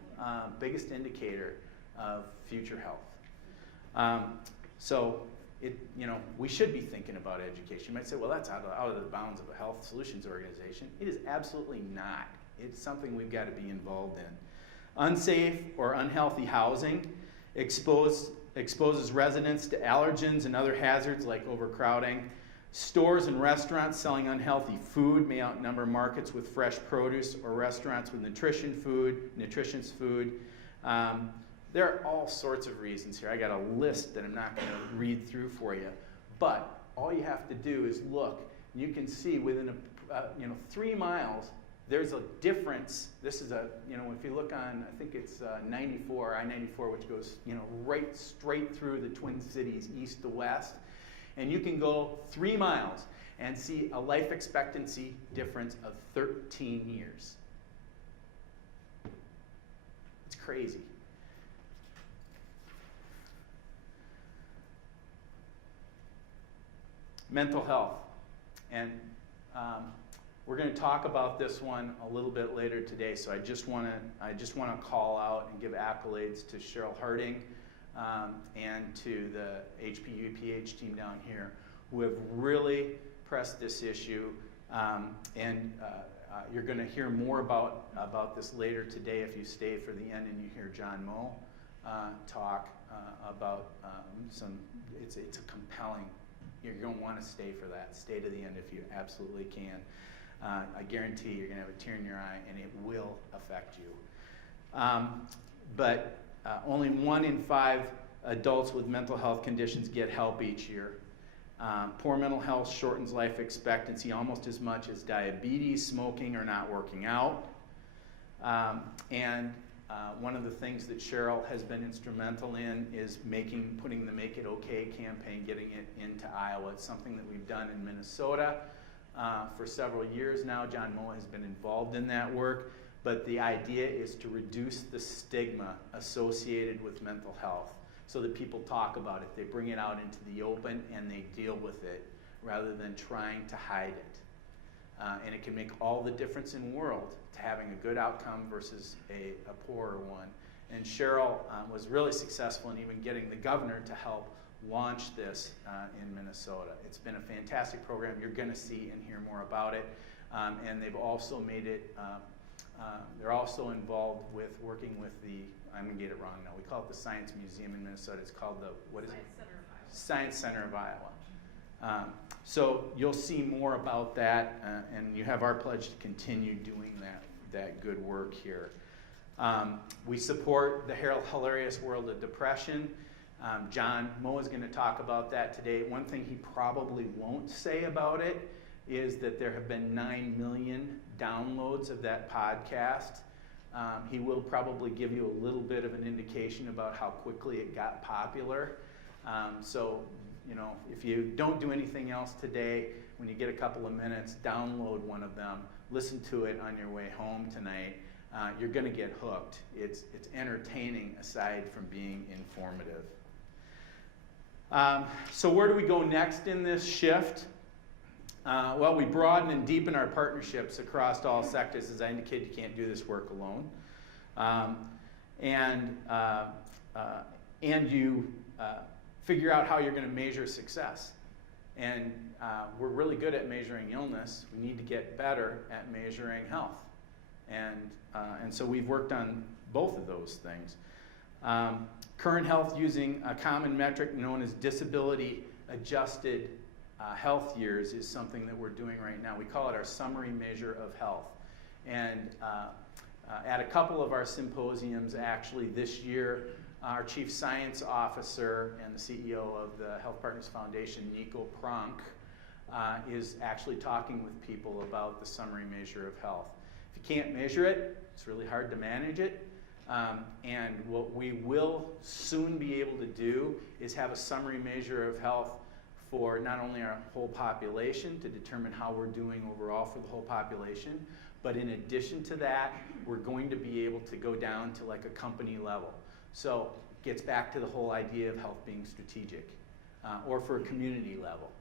biggest indicator of future health. So, we should be thinking about education. You might say, well, that's out of the bounds of a health solutions organization. It is absolutely not. It's something we've got to be involved in. Unsafe or unhealthy housing exposes residents to allergens and other hazards like overcrowding. Stores and restaurants selling unhealthy food may outnumber markets with fresh produce or restaurants with nutritious food. There are all sorts of reasons here. I got a list that I'm not going to read through for you. But all you have to do is look. You can see within 3 miles, there's a difference. This is if you look on, I think it's I-94, which goes, right straight through the Twin Cities, east to west. And you can go 3 miles and see a life expectancy difference of 13 years. It's crazy. Mental health. And we're going to talk about this one a little bit later today, so I just want to call out and give accolades to Cheryl Harding and to the HPUPH team down here who have really pressed this issue. You're going to hear more about this later today if you stay for the end and you hear John Moe talk about it's a compelling. You're going to want to stay for that. Stay to the end if you absolutely can. I guarantee you're going to have a tear in your eye, and it will affect you. But only 1 in 5 adults with mental health conditions get help each year. Poor mental health shortens life expectancy almost as much as diabetes, smoking, or not working out. One of the things that Cheryl has been instrumental in is putting the Make It Okay campaign, getting it into Iowa. It's something that we've done in Minnesota for several years now. John Moe has been involved in that work, but the idea is to reduce the stigma associated with mental health so that people talk about it. They bring it out into the open and they deal with it rather than trying to hide it. And it can make all the difference in the world to having a good outcome versus a poorer one. And Cheryl was really successful in even getting the governor to help launch this in Minnesota. It's been a fantastic program. You're going to see and hear more about it. And they've also made it, they're also involved with working with I'm going to get it wrong now. We call it the Science Museum in Minnesota. It's called Science Center of Iowa. So you'll see more about that, and you have our pledge to continue doing that good work here. We support the hilarious world of depression. John Moe is going to talk about that today. One thing he probably won't say about it is that there have been 9 million downloads of that podcast. He will probably give you a little bit of an indication about how quickly it got popular. So, if you don't do anything else today, when you get a couple of minutes, download one of them, listen to it on your way home tonight. You're going to get hooked. It's entertaining aside from being informative. So where do we go next in this shift? Well, we broaden and deepen our partnerships across all sectors. As I indicated, you can't do this work alone. And you figure out how you're going to measure success. And we're really good at measuring illness. We need to get better at measuring health. And so we've worked on both of those things. Current health using a common metric known as disability-adjusted health years is something that we're doing right now. We call it our summary measure of health. And at a couple of our symposiums, actually this year, our Chief Science Officer and the CEO of the HealthPartners Foundation, Nico Pronk, is actually talking with people about the summary measure of health. If you can't measure it, it's really hard to manage it. And what we will soon be able to do is have a summary measure of health for not only our whole population to determine how we're doing overall for the whole population, But in addition to that, we're going to be able to go down to like a company level. So it gets back to the whole idea of health being strategic, or for a community level.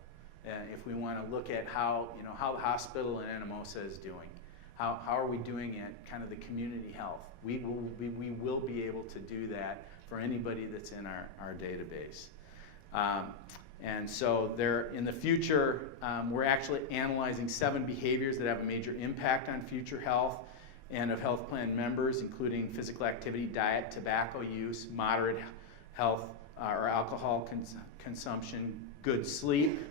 If we want to look at how the hospital in Anamosa is doing, how are we doing at kind of the community health? We will be able to do that for anybody that's in our database. And so in the future, we're actually analyzing 7 behaviors that have a major impact on future health and of health plan members, including physical activity, diet, tobacco use, moderate health or alcohol consumption, good sleep,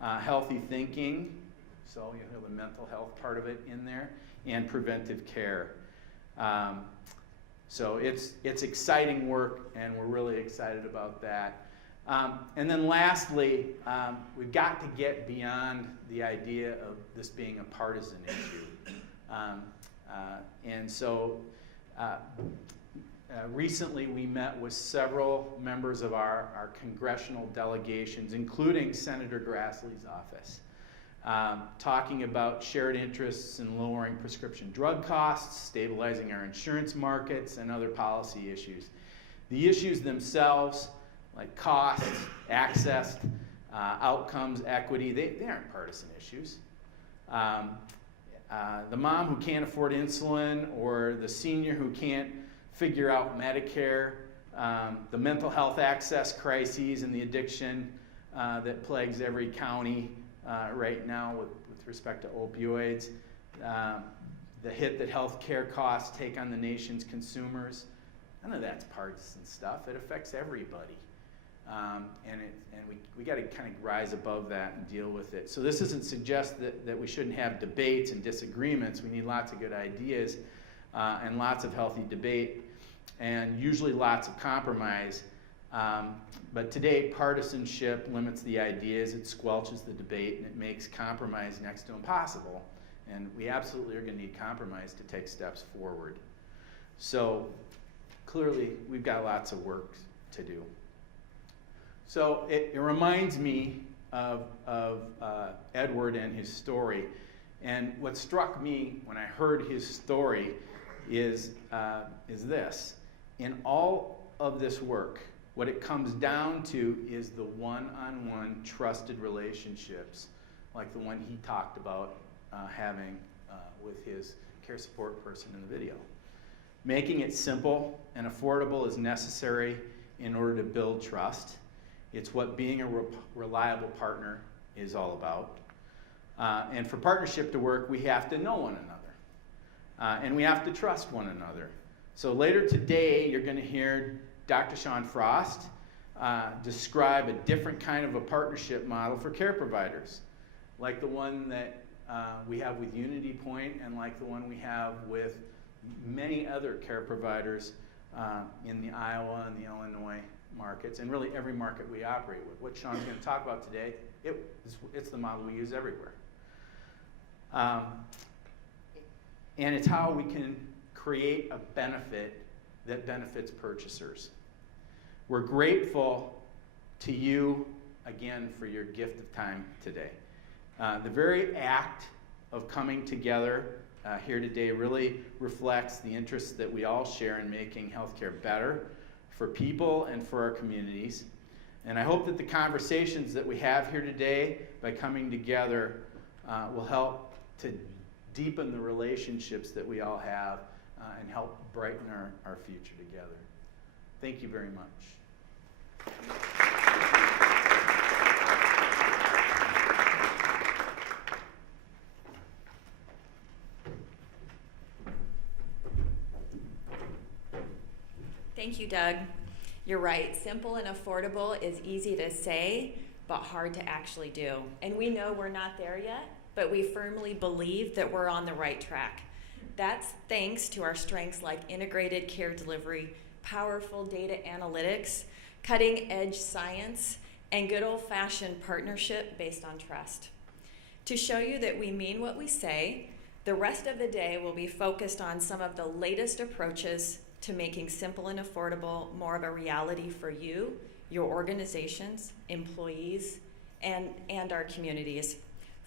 healthy thinking, so you have the mental health part of it in there, and preventive care. So it's exciting work, and we're really excited about that. And then lastly, we've got to get beyond the idea of this being a partisan issue. And so recently we met with several members of our congressional delegations, including Senator Grassley's office, talking about shared interests in lowering prescription drug costs, stabilizing our insurance markets, and other policy issues. The issues themselves, like cost, access, outcomes, equity, they aren't partisan issues. The mom who can't afford insulin, or the senior who can't figure out Medicare, the mental health access crises and the addiction that plagues every county right now with respect to opioids, the hit that health care costs take on the nation's consumers. None of that's partisan stuff. It affects everybody. And we got to kind of rise above that and deal with it. So this doesn't suggest that we shouldn't have debates and disagreements. We need lots of good ideas and lots of healthy debate, and usually lots of compromise. But today, partisanship limits the ideas, it squelches the debate, and it makes compromise next to impossible. And we absolutely are going to need compromise to take steps forward. So clearly, we've got lots of work to do. So it reminds me of Edward and his story. And what struck me when I heard his story is this. In all of this work, what it comes down to is the one-on-one trusted relationships, like the one he talked about having with his care support person in the video. Making it simple and affordable is necessary in order to build trust. It's what being a reliable partner is all about. And for partnership to work, we have to know one another. And we have to trust one another. So later today, you're going to hear Dr. Sean Frost describe a different kind of a partnership model for care providers, like the one that we have with Unitypoint, and like the one we have with many other care providers in the Iowa and the Illinois markets, and really every market we operate with. What Sean's going to talk about today, it's the model we use everywhere. And it's how we can create a benefit that benefits purchasers. We're grateful to you, again, for your gift of time today. The very act of coming together here today really reflects the interests that we all share in making healthcare better for people and for our communities. And I hope that the conversations that we have here today, by coming together, will help to deepen the relationships that we all have and help brighten our future together. Thank you very much. Thank you, Doug. You're right. Simple and affordable is easy to say, but hard to actually do. And we know we're not there yet, but we firmly believe that we're on the right track. That's thanks to our strengths like integrated care delivery, powerful data analytics, cutting-edge science, and good old-fashioned partnership based on trust. To show you that we mean what we say, the rest of the day will be focused on some of the latest approaches to making simple and affordable more of a reality for you, your organizations, employees, and our communities.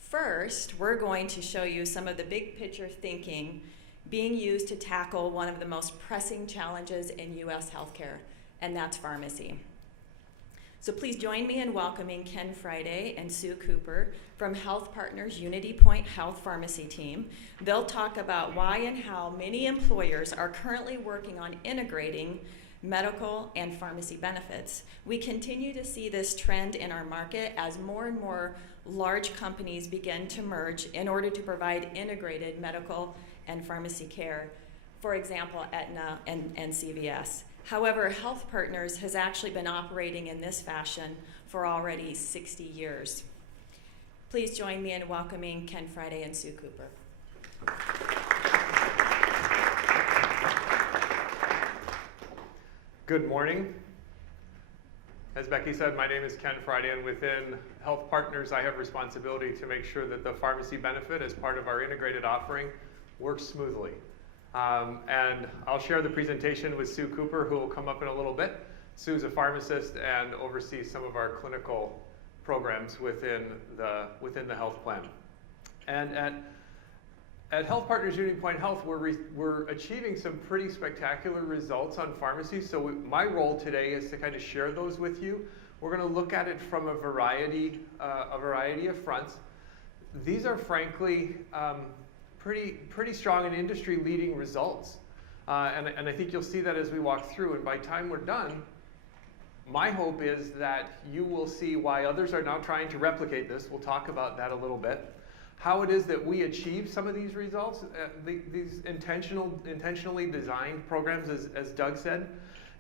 First, we're going to show you some of the big picture thinking being used to tackle one of the most pressing challenges in U.S. healthcare, and that's pharmacy. So please join me in welcoming Ken Friday and Sue Cooper from HealthPartners Unitypoint Health Pharmacy team. They'll talk about why and how many employers are currently working on integrating medical and pharmacy benefits. We continue to see this trend in our market as more and more large companies begin to merge in order to provide integrated medical and pharmacy care. For example, Aetna and CVS. However, HealthPartners has actually been operating in this fashion for already 60 years. Please join me in welcoming Ken Friday and Sue Cooper. Good morning. As Becky said, my name is Ken Friday, and within HealthPartners, I have responsibility to make sure that the pharmacy benefit as part of our integrated offering works smoothly. And I'll share the presentation with Sue Cooper, who will come up in a little bit. Sue's a pharmacist and oversees some of our clinical programs within the health plan. And at HealthPartners Unitypoint Health, we're achieving some pretty spectacular results on pharmacy. So my role today is to kind of share those with you. We're going to look at it from a variety of fronts. These are frankly pretty strong and industry-leading results. And I think you'll see that as we walk through. And by the time we're done, my hope is that you will see why others are now trying to replicate this. We'll talk about that a little bit. How it is that we achieve some of these results, these intentionally designed programs, as Doug said,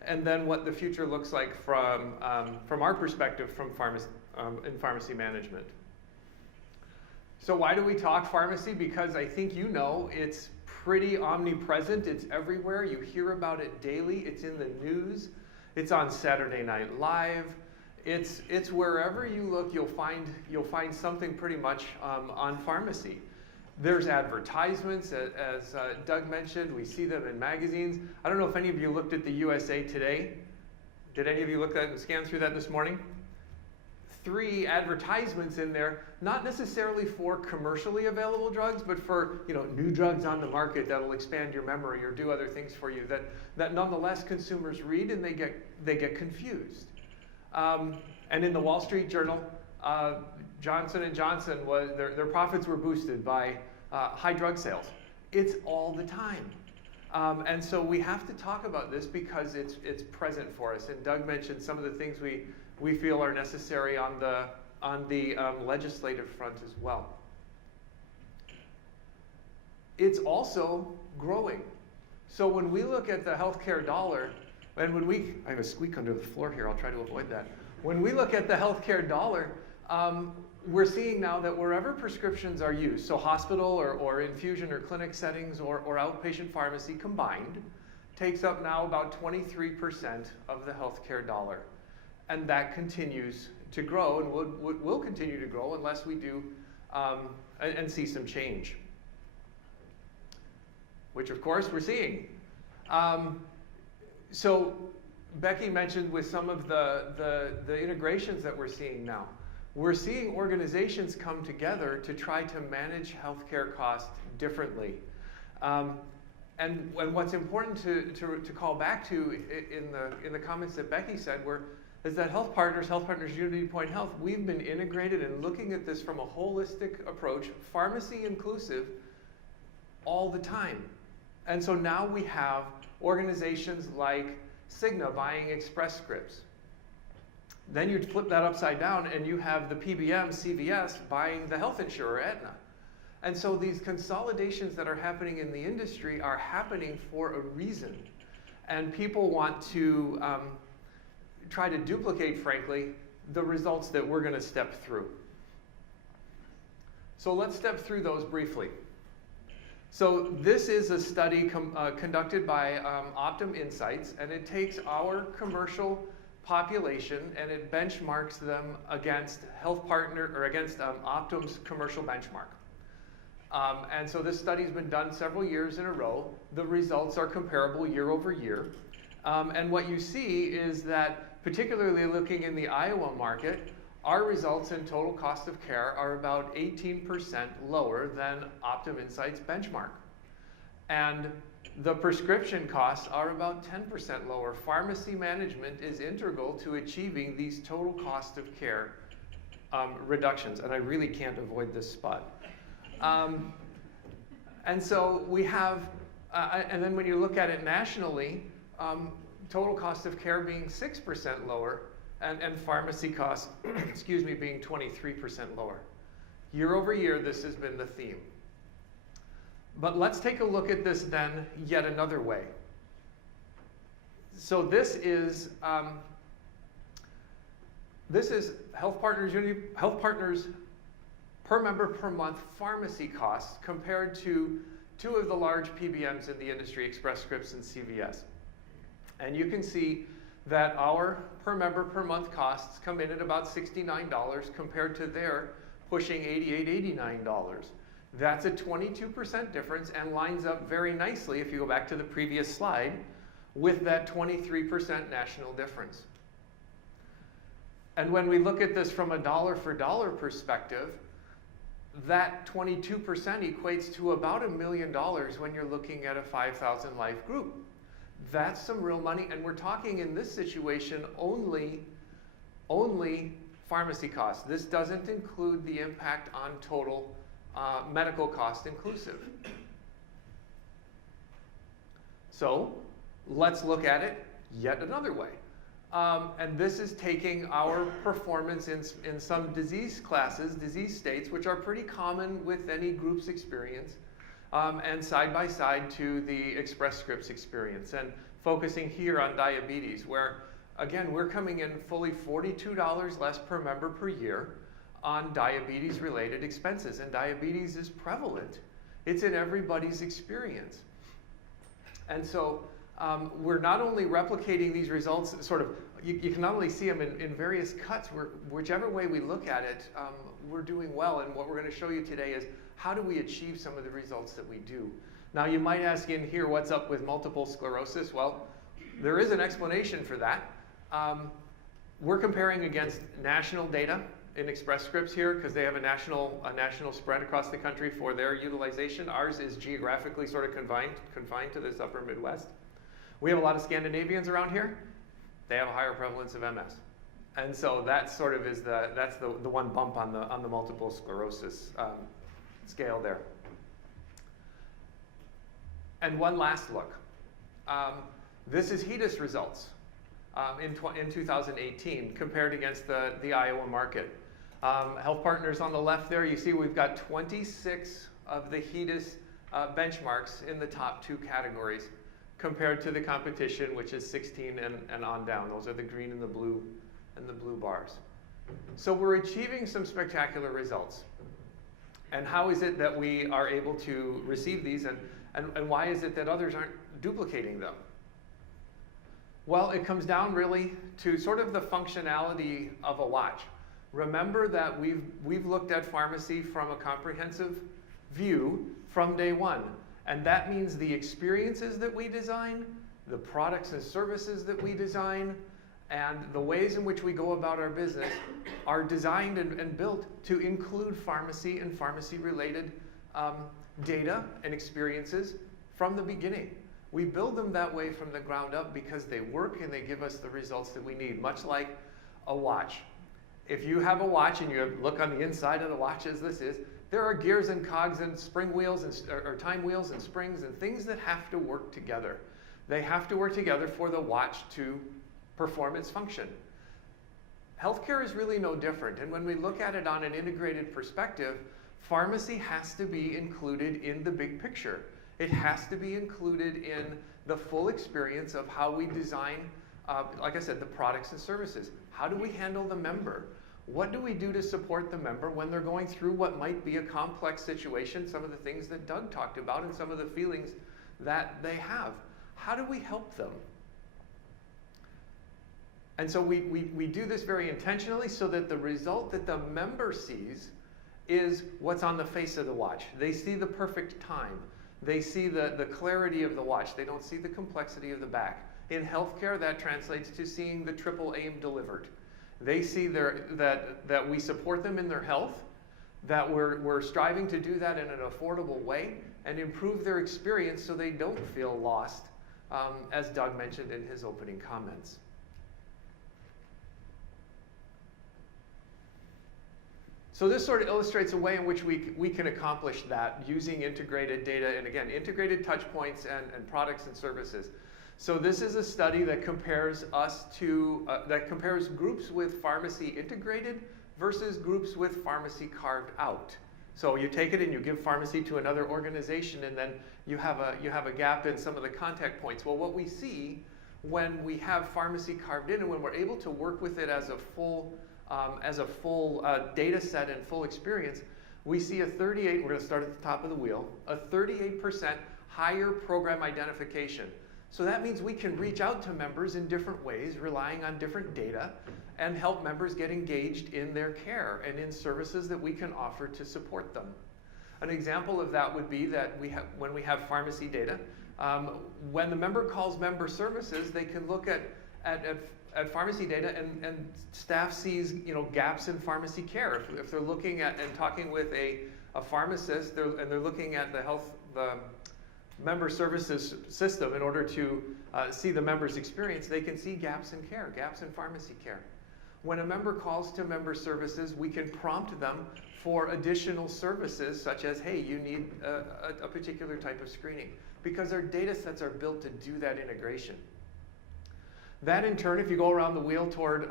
and then what the future looks like from our perspective in pharmacy management. So why do we talk pharmacy? Because I think you know it's pretty omnipresent. It's everywhere. You hear about it daily. It's in the news. It's on Saturday Night Live. It's wherever you look, you'll find something pretty much on pharmacy. There's advertisements, as Doug mentioned. We see them in magazines. I don't know if any of you looked at the USA Today. Did any of you look at and scan through that this morning? 3 advertisements in there, not necessarily for commercially available drugs, but for new drugs on the market that'll expand your memory or do other things for you that nonetheless consumers read and they get confused. And in the Wall Street Journal, Johnson & Johnson their profits were boosted by high drug sales. It's all the time. And so we have to talk about this because it's present for us. And Doug mentioned some of the things we feel are necessary on the legislative front as well. It's also growing. So when we look at the healthcare dollar, and I have a squeak under the floor here, I'll try to avoid that. When we look at the healthcare dollar, we're seeing now that wherever prescriptions are used, so hospital or infusion or clinic settings or outpatient pharmacy combined, takes up now about 23% of the healthcare dollar. And that continues to grow and will continue to grow unless we do and see some change, which of course we're seeing. So Becky mentioned with some of the integrations that we're seeing now. We're seeing organizations come together to try to manage healthcare costs differently. And what's important to call back to in the comments that Becky said is that HealthPartners Unitypoint Health, we've been integrated and looking at this from a holistic approach, pharmacy inclusive, all the time. And so now we have organizations like Cigna buying Express Scripts. Then you flip that upside down and you have the PBM, CVS, buying the health insurer, Aetna. And so these consolidations that are happening in the industry are happening for a reason. And people want to try to duplicate, frankly, the results that we're going to step through. So let's step through those briefly. So this is a study conducted by Optum Insights, and it takes our commercial population and it benchmarks them against against Optum's commercial benchmark. And so this study's been done several years in a row. The results are comparable year over year. And what you see is that, particularly looking in the Iowa market, our results in total cost of care are about 18% lower than Optum Insight's benchmark. And the prescription costs are about 10% lower. Pharmacy management is integral to achieving these total cost of care reductions. And I really can't avoid this spot. And so we have, and then when you look at it nationally, total cost of care being 6% lower, and pharmacy costs, excuse me, being 23% lower. Year over year, this has been the theme. But let's take a look at this then yet another way. So this is HealthPartners per member per month pharmacy costs compared to two of the large PBMs in the industry, Express Scripts and CVS. And you can see that our per member per month costs come in at about $69 compared to their pushing $88, $89. That's a 22% difference and lines up very nicely, if you go back to the previous slide, with that 23% national difference. And when we look at this from a dollar for dollar perspective, that 22% equates to about $1 million when you're looking at a 5,000 life group. That's some real money, and we're talking in this situation only pharmacy costs. This doesn't include the impact on total medical cost inclusive. So let's look at it yet another way. And this is taking our performance in some disease classes, disease states, which are pretty common with any group's experience, and side by side to the Express Scripts experience, and focusing here on diabetes, where again we're coming in fully $42 less per member per year on diabetes related expenses, and diabetes is prevalent. It's in everybody's experience. And so we're not only replicating these results, sort of, you can not only see them in various cuts, whichever way we look at it, we're doing well. And what we're going to show you today is how do we achieve some of the results that we do. Now you might ask in here, what's up with multiple sclerosis? Well, there is an explanation for that. We're comparing against national data in Express Scripts here because they have a national spread across the country for their utilization. Ours is geographically sort of confined to this upper Midwest. We have a lot of Scandinavians around here. They have a higher prevalence of MS. And so that sort of is that's the one bump on the multiple sclerosis scale there. And one last look. This is HEDIS results in 2018 compared against the Iowa market. HealthPartners on the left there, you see we've got 26 of the HEDIS benchmarks in the top two categories compared to the competition, which is 16 and on down. Those are the green and the blue bars. So we're achieving some spectacular results. And how is it that we are able to receive these, and why is it that others aren't duplicating them? Well, it comes down really to sort of the functionality of a watch. Remember that we've looked at pharmacy from a comprehensive view from day one. And that means the experiences that we design, the products and services that we design, and the ways in which we go about our business are designed and built to include pharmacy and pharmacy-related data and experiences from the beginning. We build them that way from the ground up because they work and they give us the results that we need, much like a watch. If you have a watch and you look on the inside of the watch as this is, there are gears and cogs and spring wheels or time wheels and springs and things that have to work together. They have to work together for the watch to perform its function. Healthcare is really no different, and when we look at it on an integrated perspective, pharmacy has to be included in the big picture. It has to be included in the full experience of how we design, like I said, the products and services. How do we handle the member? What do we do to support the member when they're going through what might be a complex situation, some of the things that Doug talked about and some of the feelings that they have? How do we help them? And so we do this very intentionally so that the result that the member sees is what's on the face of the watch. They see the perfect time. They see the clarity of the watch. They don't see the complexity of the back. In healthcare, that translates to seeing the triple aim delivered. They see that we support them in their health, that we're striving to do that in an affordable way and improve their experience so they don't feel lost, as Doug mentioned in his opening comments. So this sort of illustrates a way in which we can accomplish that using integrated data and, again, integrated touch points and products and services. So this is a study that compares compares groups with pharmacy integrated versus groups with pharmacy carved out. So you take it and you give pharmacy to another organization, and then you have a gap in some of the contact points. Well, what we see when we have pharmacy carved in and when we're able to work with it as a full data set and full experience, we see we're going to start at the top of the wheel, a 38% higher program identification. So that means we can reach out to members in different ways, relying on different data, and help members get engaged in their care and in services that we can offer to support them. An example of that would be that when we have pharmacy data, when the member calls member services, they can look at pharmacy data, and staff sees gaps in pharmacy care. If they're looking at and talking with a pharmacist, they're looking at the member services system in order to see the member's experience, they can see gaps in care, gaps in pharmacy care. When a member calls to member services, we can prompt them for additional services, such as, hey, you need a particular type of screening, because our data sets are built to do that integration. That in turn, if you go around the wheel toward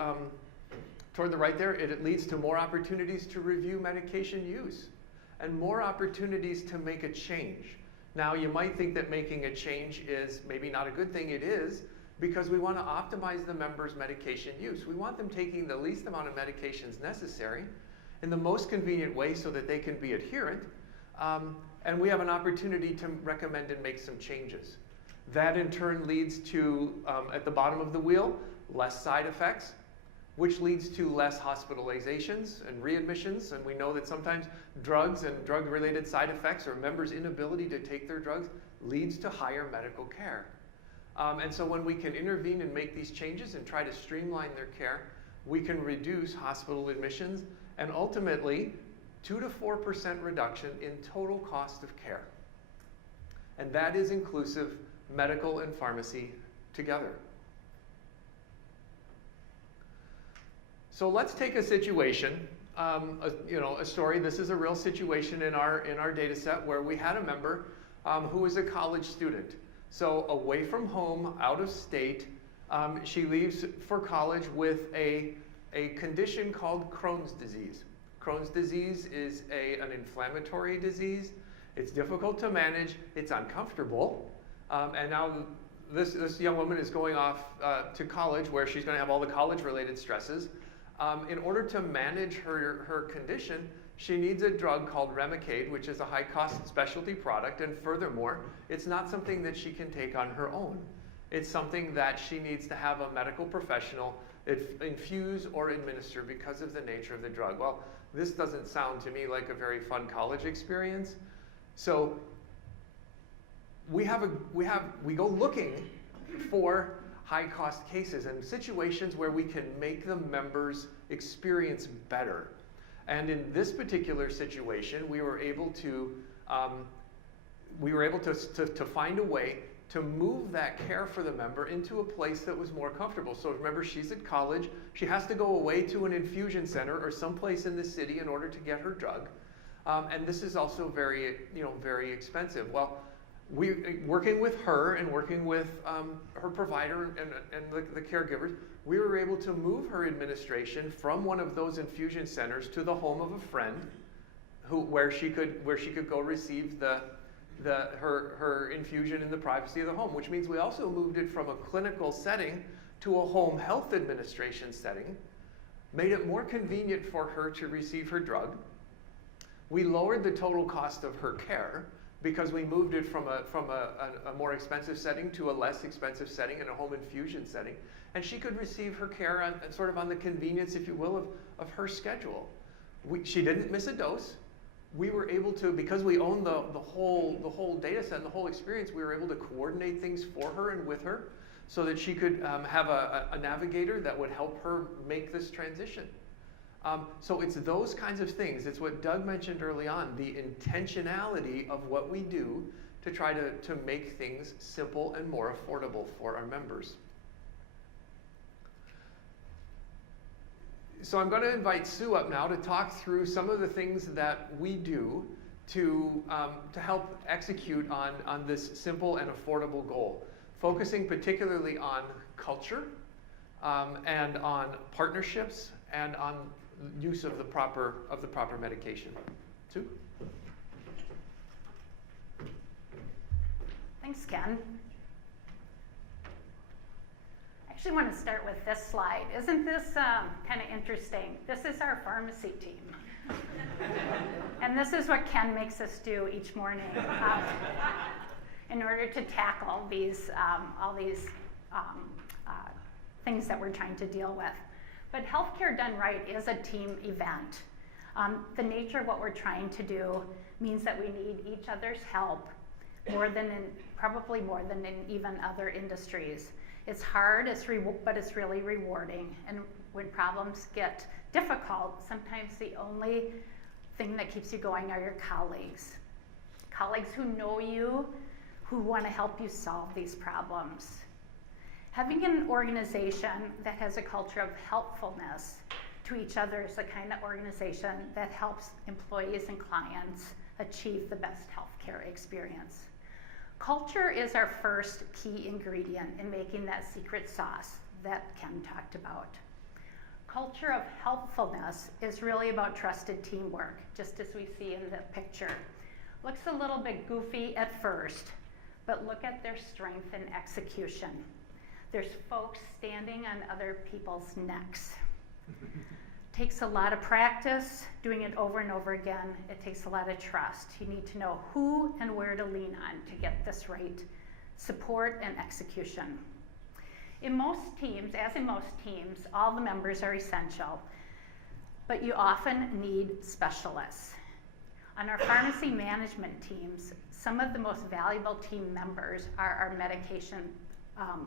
the right there, it leads to more opportunities to review medication use and more opportunities to make a change. Now, you might think that making a change is maybe not a good thing. It is, because we want to optimize the member's medication use. We want them taking the least amount of medications necessary in the most convenient way so that they can be adherent. And we have an opportunity to recommend and make some changes. That in turn leads to, at the bottom of the wheel, less side effects, which leads to less hospitalizations and readmissions. And we know that sometimes drugs and drug-related side effects or members' inability to take their drugs leads to higher medical care. And so when we can intervene and make these changes and try to streamline their care, we can reduce hospital admissions and ultimately 2 to 4% reduction in total cost of care. And that is inclusive medical and pharmacy together. So let's take a situation, a story. This is a real situation in our data set where we had a member who was a college student. So away from home, out of state, she leaves for college with a condition called Crohn's disease. Crohn's disease is an inflammatory disease. It's difficult to manage. It's uncomfortable. And now this young woman is going off to college, where she's going to have all the college-related stresses. In order to manage her condition, she needs a drug called Remicade, which is a high-cost specialty product. And furthermore, it's not something that she can take on her own. It's something that she needs to have a medical professional infuse or administer because of the nature of the drug. Well, this doesn't sound to me like a very fun college experience. So we go looking for high-cost cases and situations where we can make the members' experience better. And in this particular situation, we were able to find a way to move that care for the member into a place that was more comfortable. So remember, she's at college. She has to go away to an infusion center or someplace in the city in order to get her drug. And this is also very expensive. Well, working with her and working with her provider and the caregivers, we were able to move her administration from one of those infusion centers to the home of a friend, where she could go receive her infusion in the privacy of the home. Which means we also moved it from a clinical setting to a home health administration setting, made it more convenient for her to receive her drug. We lowered the total cost of her care, because we moved it from a more expensive setting to a less expensive setting in a home infusion setting. And she could receive her care on the convenience, if you will, of her schedule. She didn't miss a dose. We were able to, because we own the whole data set and the whole experience, we were able to coordinate things for her and with her so that she could have a navigator that would help her make this transition. So it's those kinds of things. It's what Doug mentioned early on, the intentionality of what we do to try to make things simple and more affordable for our members. So I'm going to invite Sue up now to talk through some of the things that we do to help execute on this simple and affordable goal, focusing particularly on culture and on partnerships and on use of the proper medication. Sue? Thanks, Ken. I actually want to start with this slide. Isn't this kind of interesting? This is our pharmacy team. And this is what Ken makes us do each morning in order to tackle all these things that we're trying to deal with. But healthcare done right is a team event. The nature of what we're trying to do means that we need each other's help probably more than in even other industries. It's hard, but it's really rewarding. And when problems get difficult, sometimes the only thing that keeps you going are your colleagues. Colleagues who know you, who want to help you solve these problems. Having an organization that has a culture of helpfulness to each other is the kind of organization that helps employees and clients achieve the best healthcare experience. Culture is our first key ingredient in making that secret sauce that Ken talked about. Culture of helpfulness is really about trusted teamwork, just as we see in the picture. Looks a little bit goofy at first, but look at their strength and execution. There's folks standing on other people's necks. Takes a lot of practice, doing it over and over again. It takes a lot of trust. You need to know who and where to lean on to get this right. Support and execution. In most teams, all the members are essential, but you often need specialists. On our pharmacy management teams, some of the most valuable team members are our medication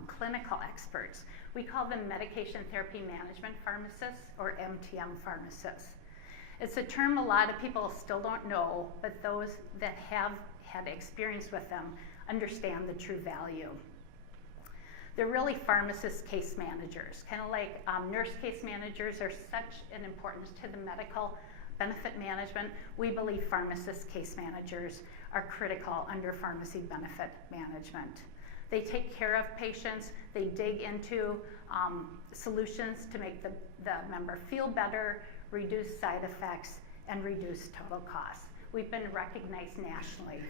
clinical experts. We call them medication therapy management pharmacists, or MTM pharmacists. It's a term a lot of people still don't know, but those that have had experience with them understand the true value. They're really pharmacist case managers, kind of like nurse case managers are such an importance to the medical benefit management. We believe pharmacist case managers are critical under pharmacy benefit management. They take care of patients, they dig into solutions to make the member feel better, reduce side effects, and reduce total costs. We've been recognized nationally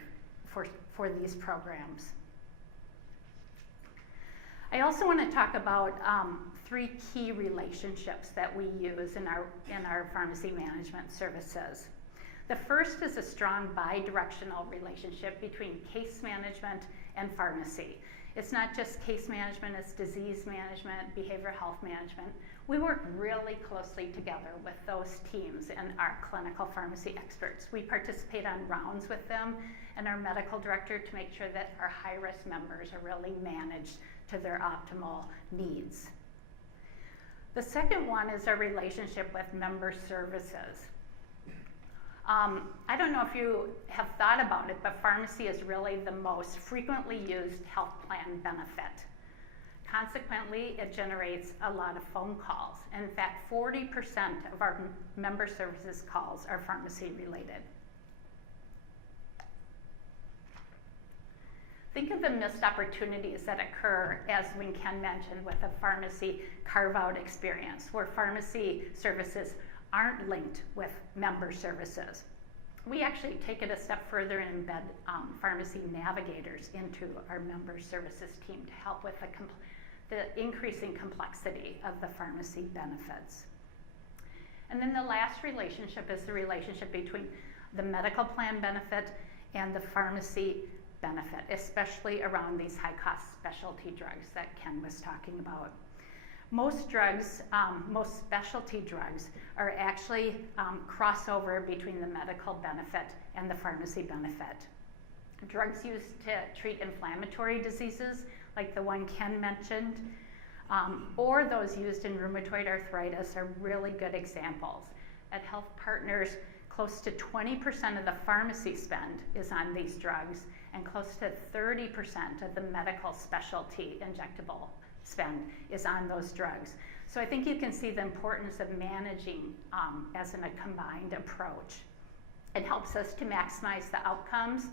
for these programs. I also want to talk about 3 key relationships that we use in our pharmacy management services. The first is a strong bi-directional relationship between case management and pharmacy. It's not just case management, it's disease management, behavioral health management. We work really closely together with those teams and our clinical pharmacy experts. We participate on rounds with them and our medical director to make sure that our high-risk members are really managed to their optimal needs. The second one is our relationship with member services. I don't know if you have thought about it, but pharmacy is really the most frequently used health plan benefit. Consequently, it generates a lot of phone calls. In fact, 40% of our member services calls are pharmacy related. Think of the missed opportunities that occur, as when Ken mentioned, with a pharmacy carve-out experience, where pharmacy services aren't linked with member services. We actually take it a step further and embed pharmacy navigators into our member services team to help with the increasing complexity of the pharmacy benefits. And then the last relationship is the relationship between the medical plan benefit and the pharmacy benefit, especially around these high-cost specialty drugs that Ken was talking about. Most drugs, most specialty drugs, are actually crossover between the medical benefit and the pharmacy benefit. Drugs used to treat inflammatory diseases like the one Ken mentioned, or those used in rheumatoid arthritis are really good examples. At HealthPartners, close to 20% of the pharmacy spend is on these drugs, and close to 30% of the medical specialty injectable spend is on those drugs. So I think you can see the importance of managing as in a combined approach. It helps us to maximize the outcomes,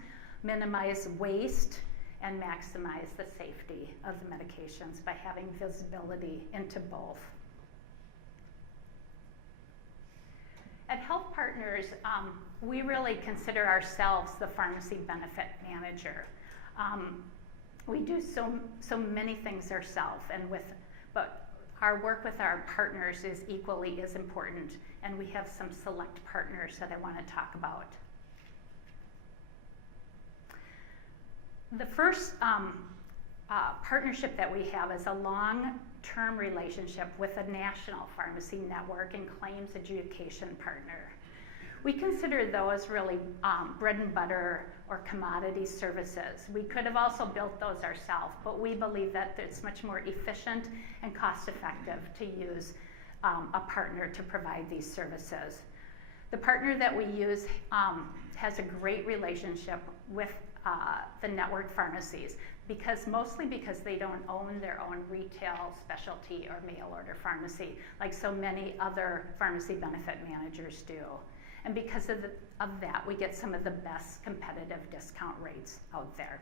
minimize waste, and maximize the safety of the medications by having visibility into both. At HealthPartners, we really consider ourselves the pharmacy benefit manager. We do so many things ourselves, but our work with our partners is equally as important, and we have some select partners that I want to talk about. The first partnership that we have is a long-term relationship with a national pharmacy network and claims adjudication partner. We consider those really bread and butter or commodity services. We could have also built those ourselves, but we believe that it's much more efficient and cost-effective to use a partner to provide these services. The partner that we use has a great relationship with the network pharmacies, mostly because they don't own their own retail, specialty, or mail order pharmacy, like so many other pharmacy benefit managers do. And because of that, we get some of the best competitive discount rates out there.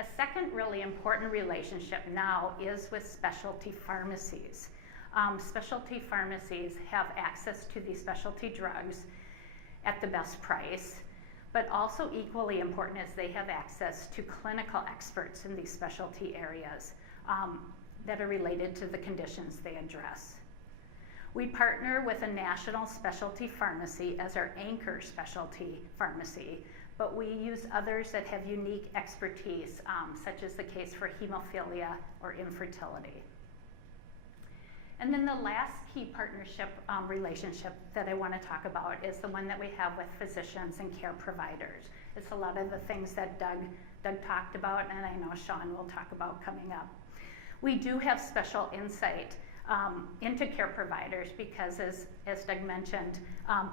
A second really important relationship now is with specialty pharmacies. Specialty pharmacies have access to these specialty drugs at the best price, but also equally important is they have access to clinical experts in these specialty areas that are related to the conditions they address. We partner with a national specialty pharmacy as our anchor specialty pharmacy, but we use others that have unique expertise, such as the case for hemophilia or infertility. And then the last key partnership relationship that I want to talk about is the one that we have with physicians and care providers. It's a lot of the things that Doug talked about, and I know Sean will talk about coming up. We do have special insight into care providers because, as Doug mentioned,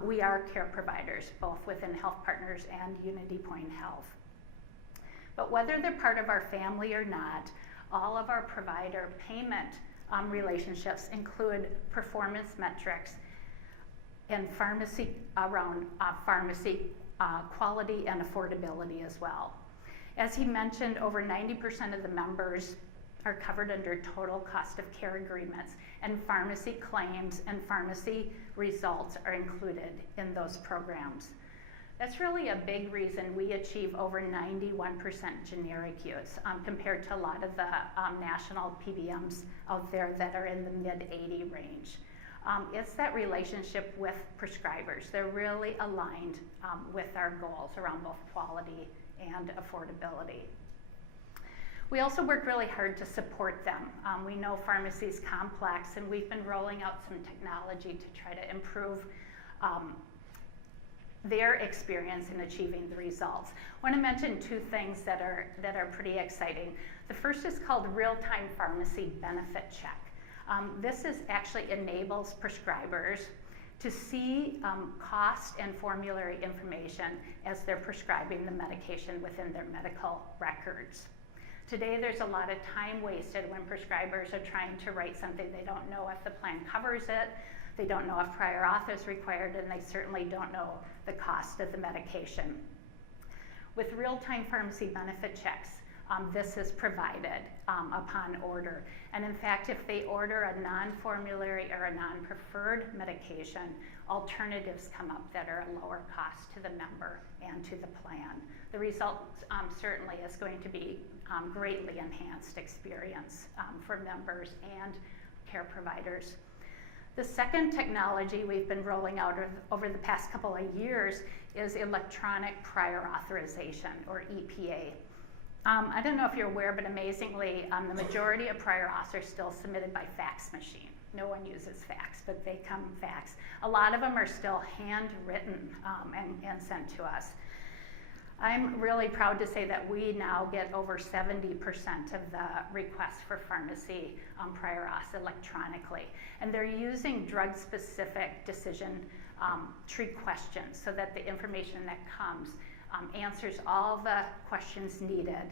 we are care providers, both within HealthPartners and Unitypoint Health. But whether they're part of our family or not, all of our provider payment relationships include performance metrics and pharmacy around pharmacy quality and affordability as well. As he mentioned, over 90% of the members are covered under total cost of care agreements, and pharmacy claims and pharmacy results are included in those programs. That's really a big reason we achieve over 91% generic use compared to a lot of the national PBMs out there that are in the mid-80 range. It's that relationship with prescribers. They're really aligned with our goals around both quality and affordability. We also work really hard to support them. We know pharmacy is complex, and we've been rolling out some technology to try to improve their experience in achieving the results. I want to mention two things that are pretty exciting. The first is called Real-Time Pharmacy Benefit Check. This actually enables prescribers to see cost and formulary information as they're prescribing the medication within their medical records. Today, there's a lot of time wasted when prescribers are trying to write something. They don't know if the plan covers it, they don't know if prior auth is required, and they certainly don't know the cost of the medication. With real-time pharmacy benefit checks, this is provided upon order. And in fact, if they order a non-formulary or a non-preferred medication, alternatives come up that are a lower cost to the member and to the plan. The result certainly is going to be greatly enhanced experience for members and care providers. The second technology we've been rolling out over the past couple of years is electronic prior authorization, or EPA. I don't know if you're aware, but amazingly, the majority of prior auths are still submitted by fax machine. No one uses fax, but they come fax. A lot of them are still handwritten and sent to us. I'm really proud to say that we now get over 70% of the requests for pharmacy prior auth electronically. And they're using drug-specific decision tree questions so that the information that comes answers all the questions needed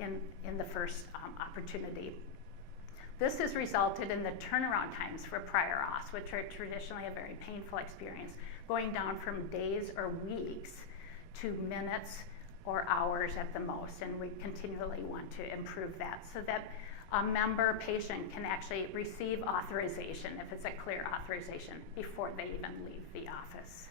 in the first opportunity. This has resulted in the turnaround times for prior auths, which are traditionally a very painful experience, going down from days or weeks to minutes or hours at the most, and we continually want to improve that so that a member patient can actually receive authorization, if it's a clear authorization, before they even leave the office.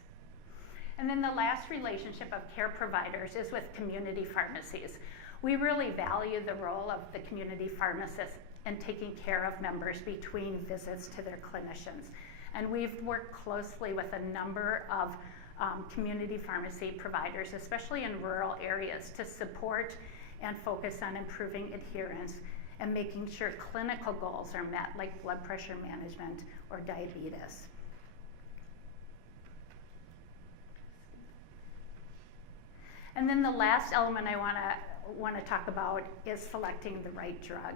And then the last relationship of care providers is with community pharmacies. We really value the role of the community pharmacists in taking care of members between visits to their clinicians. And we've worked closely with a number of community pharmacy providers, especially in rural areas, to support and focus on improving adherence and making sure clinical goals are met, like blood pressure management or diabetes. And then the last element I want to talk about is selecting the right drug.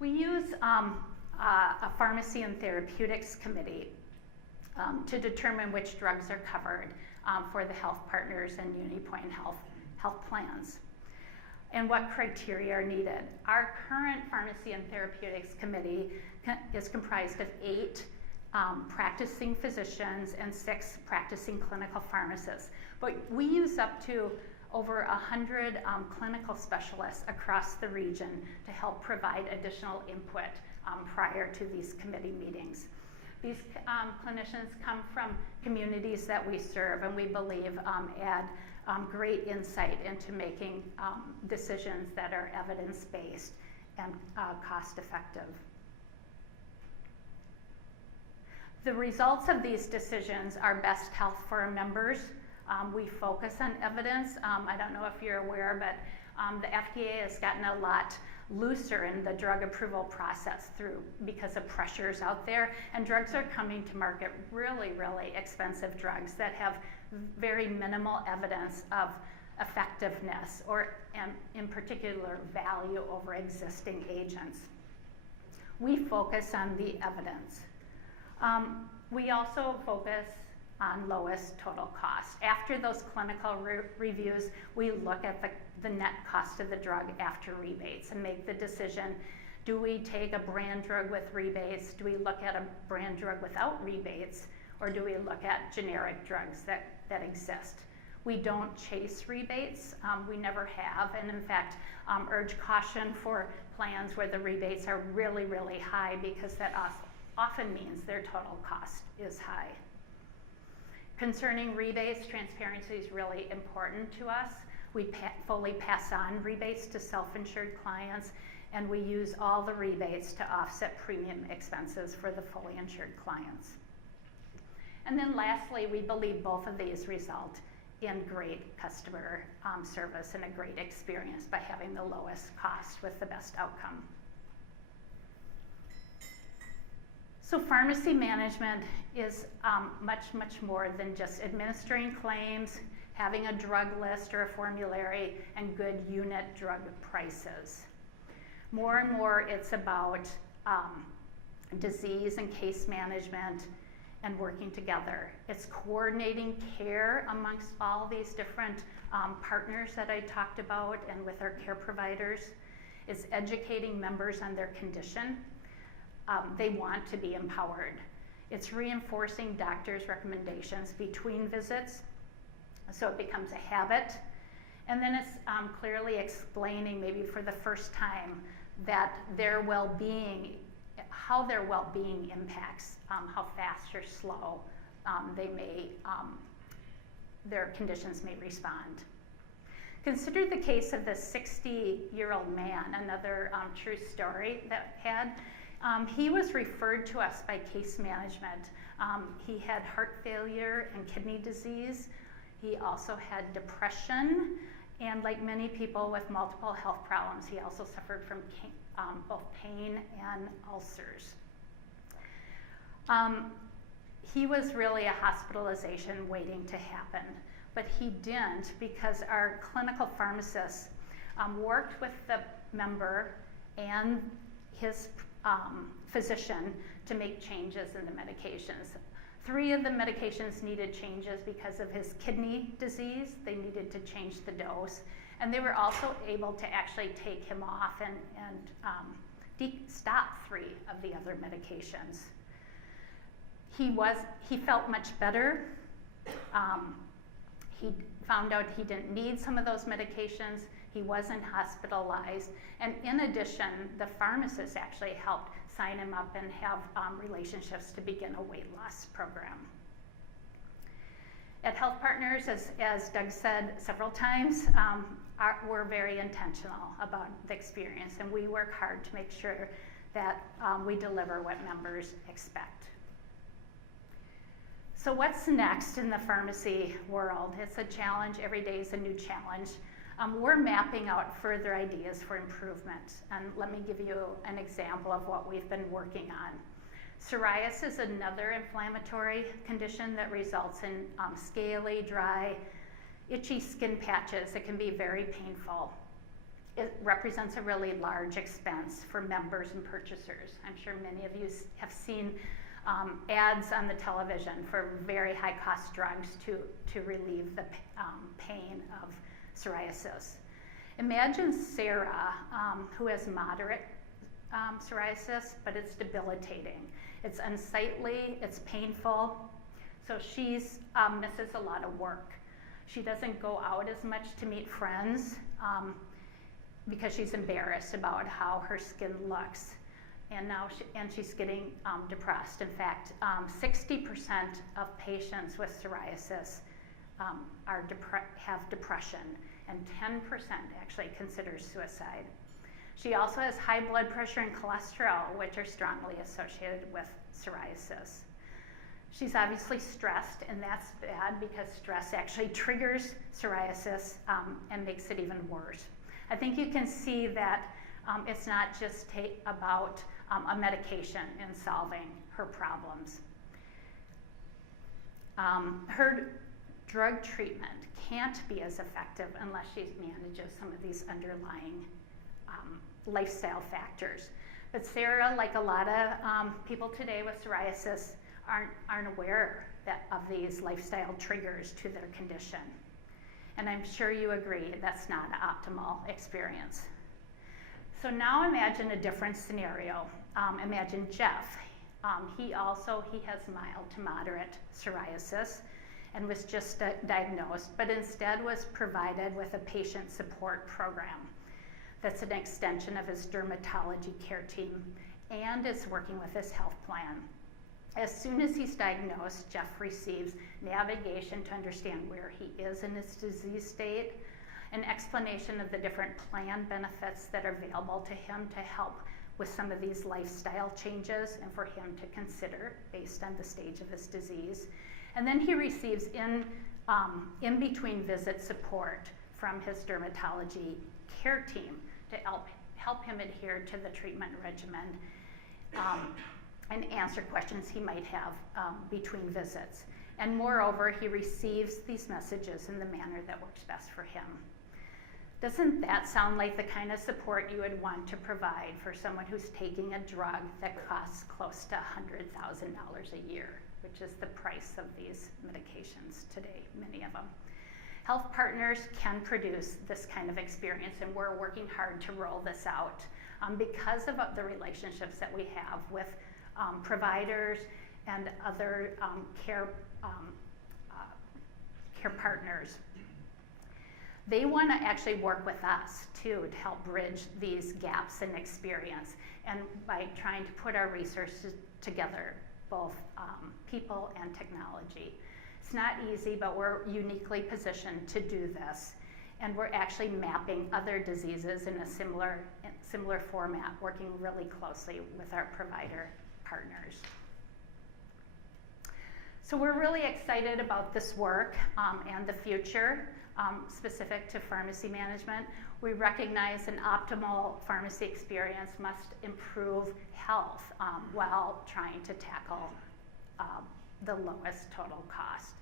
We use a pharmacy and therapeutics committee to determine which drugs are covered for the HealthPartners and Unitypoint health plans and what criteria are needed. Our current pharmacy and therapeutics committee is comprised of 8 practicing physicians and 6 practicing clinical pharmacists. But we use up to over 100 clinical specialists across the region to help provide additional input prior to these committee meetings. These clinicians come from communities that we serve, and we believe add great insight into making decisions that are evidence-based and cost-effective. The results of these decisions are best health for our members. We focus on evidence. I don't know if you're aware, but the FDA has gotten a lot looser in the drug approval process because of pressures out there, and drugs are coming to market, really, really expensive drugs that have very minimal evidence of effectiveness or in particular value over existing agents. We focus on the evidence. We also focus on lowest total cost. After those clinical reviews, we look at the net cost of the drug after rebates and make the decision, do we take a brand drug with rebates, do we look at a brand drug without rebates, or do we look at generic drugs that exist? We don't chase rebates, we never have, and in fact, urge caution for plans where the rebates are really, really high, because that often means their total cost is high. Concerning rebates, transparency is really important to us. We fully pass on rebates to self-insured clients, and we use all the rebates to offset premium expenses for the fully insured clients. And then lastly, we believe both of these result in great customer service and a great experience by having the lowest cost with the best outcome. So pharmacy management is much, much more than just administering claims, having a drug list or a formulary, and good unit drug prices. More and more, it's about disease and case management and working together. It's coordinating care amongst all these different partners that I talked about and with our care providers. It's educating members on their condition. They want to be empowered. It's reinforcing doctors' recommendations between visits so it becomes a habit. And then it's clearly explaining, maybe for the first time, that their well-being, how their well-being impacts how fast or slow their conditions may respond. Consider the case of this 60-year-old man, another true story that had. He was referred to us by case management. He had heart failure and kidney disease. He also had depression, and like many people with multiple health problems, he also suffered from both pain and ulcers. He was really a hospitalization waiting to happen, but he didn't because our clinical pharmacist worked with the member and his physician to make changes in the medications. 3 of the medications needed changes because of his kidney disease. They needed to change the dose. And they were also able to actually take him off and stop 3 of the other medications. He felt much better. He found out he didn't need some of those medications. He wasn't hospitalized. And in addition, the pharmacist actually helped sign him up and have relationships to begin a weight loss program. At HealthPartners, as Doug said several times, we're very intentional about the experience, and we work hard to make sure that we deliver what members expect. So what's next in the pharmacy world? It's a challenge. Every day is a new challenge. We're mapping out further ideas for improvement, and let me give you an example of what we've been working on. Psoriasis is another inflammatory condition that results in scaly, dry, itchy skin patches. It can be very painful. It represents a really large expense for members and purchasers. I'm sure many of you have seen ads on the television for very high-cost drugs to relieve the pain of psoriasis. Imagine Sarah, who has moderate psoriasis, but it's debilitating. It's unsightly, it's painful, so she misses a lot of work. She doesn't go out as much to meet friends because she's embarrassed about how her skin looks. And now she's getting depressed. In fact, 60% of patients with psoriasis have depression, and 10% actually considers suicide. She also has high blood pressure and cholesterol, which are strongly associated with psoriasis. She's obviously stressed, and that's bad because stress actually triggers psoriasis and makes it even worse. I think you can see that it's not just about a medication in solving her problems. Her drug treatment can't be as effective unless she manages some of these underlying lifestyle factors. But Sarah, like a lot of people today with psoriasis, aren't aware of these lifestyle triggers to their condition. And I'm sure you agree that's not an optimal experience. So now imagine a different scenario. Imagine Jeff. He has mild to moderate psoriasis and was just diagnosed, but instead was provided with a patient support program that's an extension of his dermatology care team and is working with his health plan. As soon as he's diagnosed, Jeff receives navigation to understand where he is in his disease state, an explanation of the different plan benefits that are available to him to help with some of these lifestyle changes and for him to consider based on the stage of his disease. And then he receives in between visit support from his dermatology care team to help him adhere to the treatment regimen and answer questions he might have between visits. And moreover, he receives these messages in the manner that works best for him. Doesn't that sound like the kind of support you would want to provide for someone who's taking a drug that costs close to $100,000 a year, which is the price of these medications today, many of them? HealthPartners can produce this kind of experience, and we're working hard to roll this out because of the relationships that we have with providers and other care partners. They want to actually work with us too to help bridge these gaps in experience, and by trying to put our resources together, both people and technology. It's not easy, but we're uniquely positioned to do this, and we're actually mapping other diseases in a similar format, working really closely with our provider partners. So we're really excited about this work and the future. Specific to pharmacy management, we recognize an optimal pharmacy experience must improve health while trying to tackle the lowest total cost.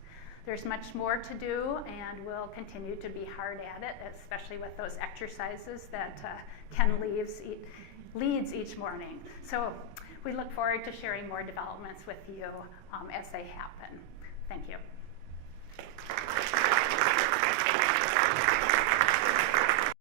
There's much more to do, and we'll continue to be hard at it, especially with those exercises that Ken leads each morning. So we look forward to sharing more developments with you as they happen. Thank you.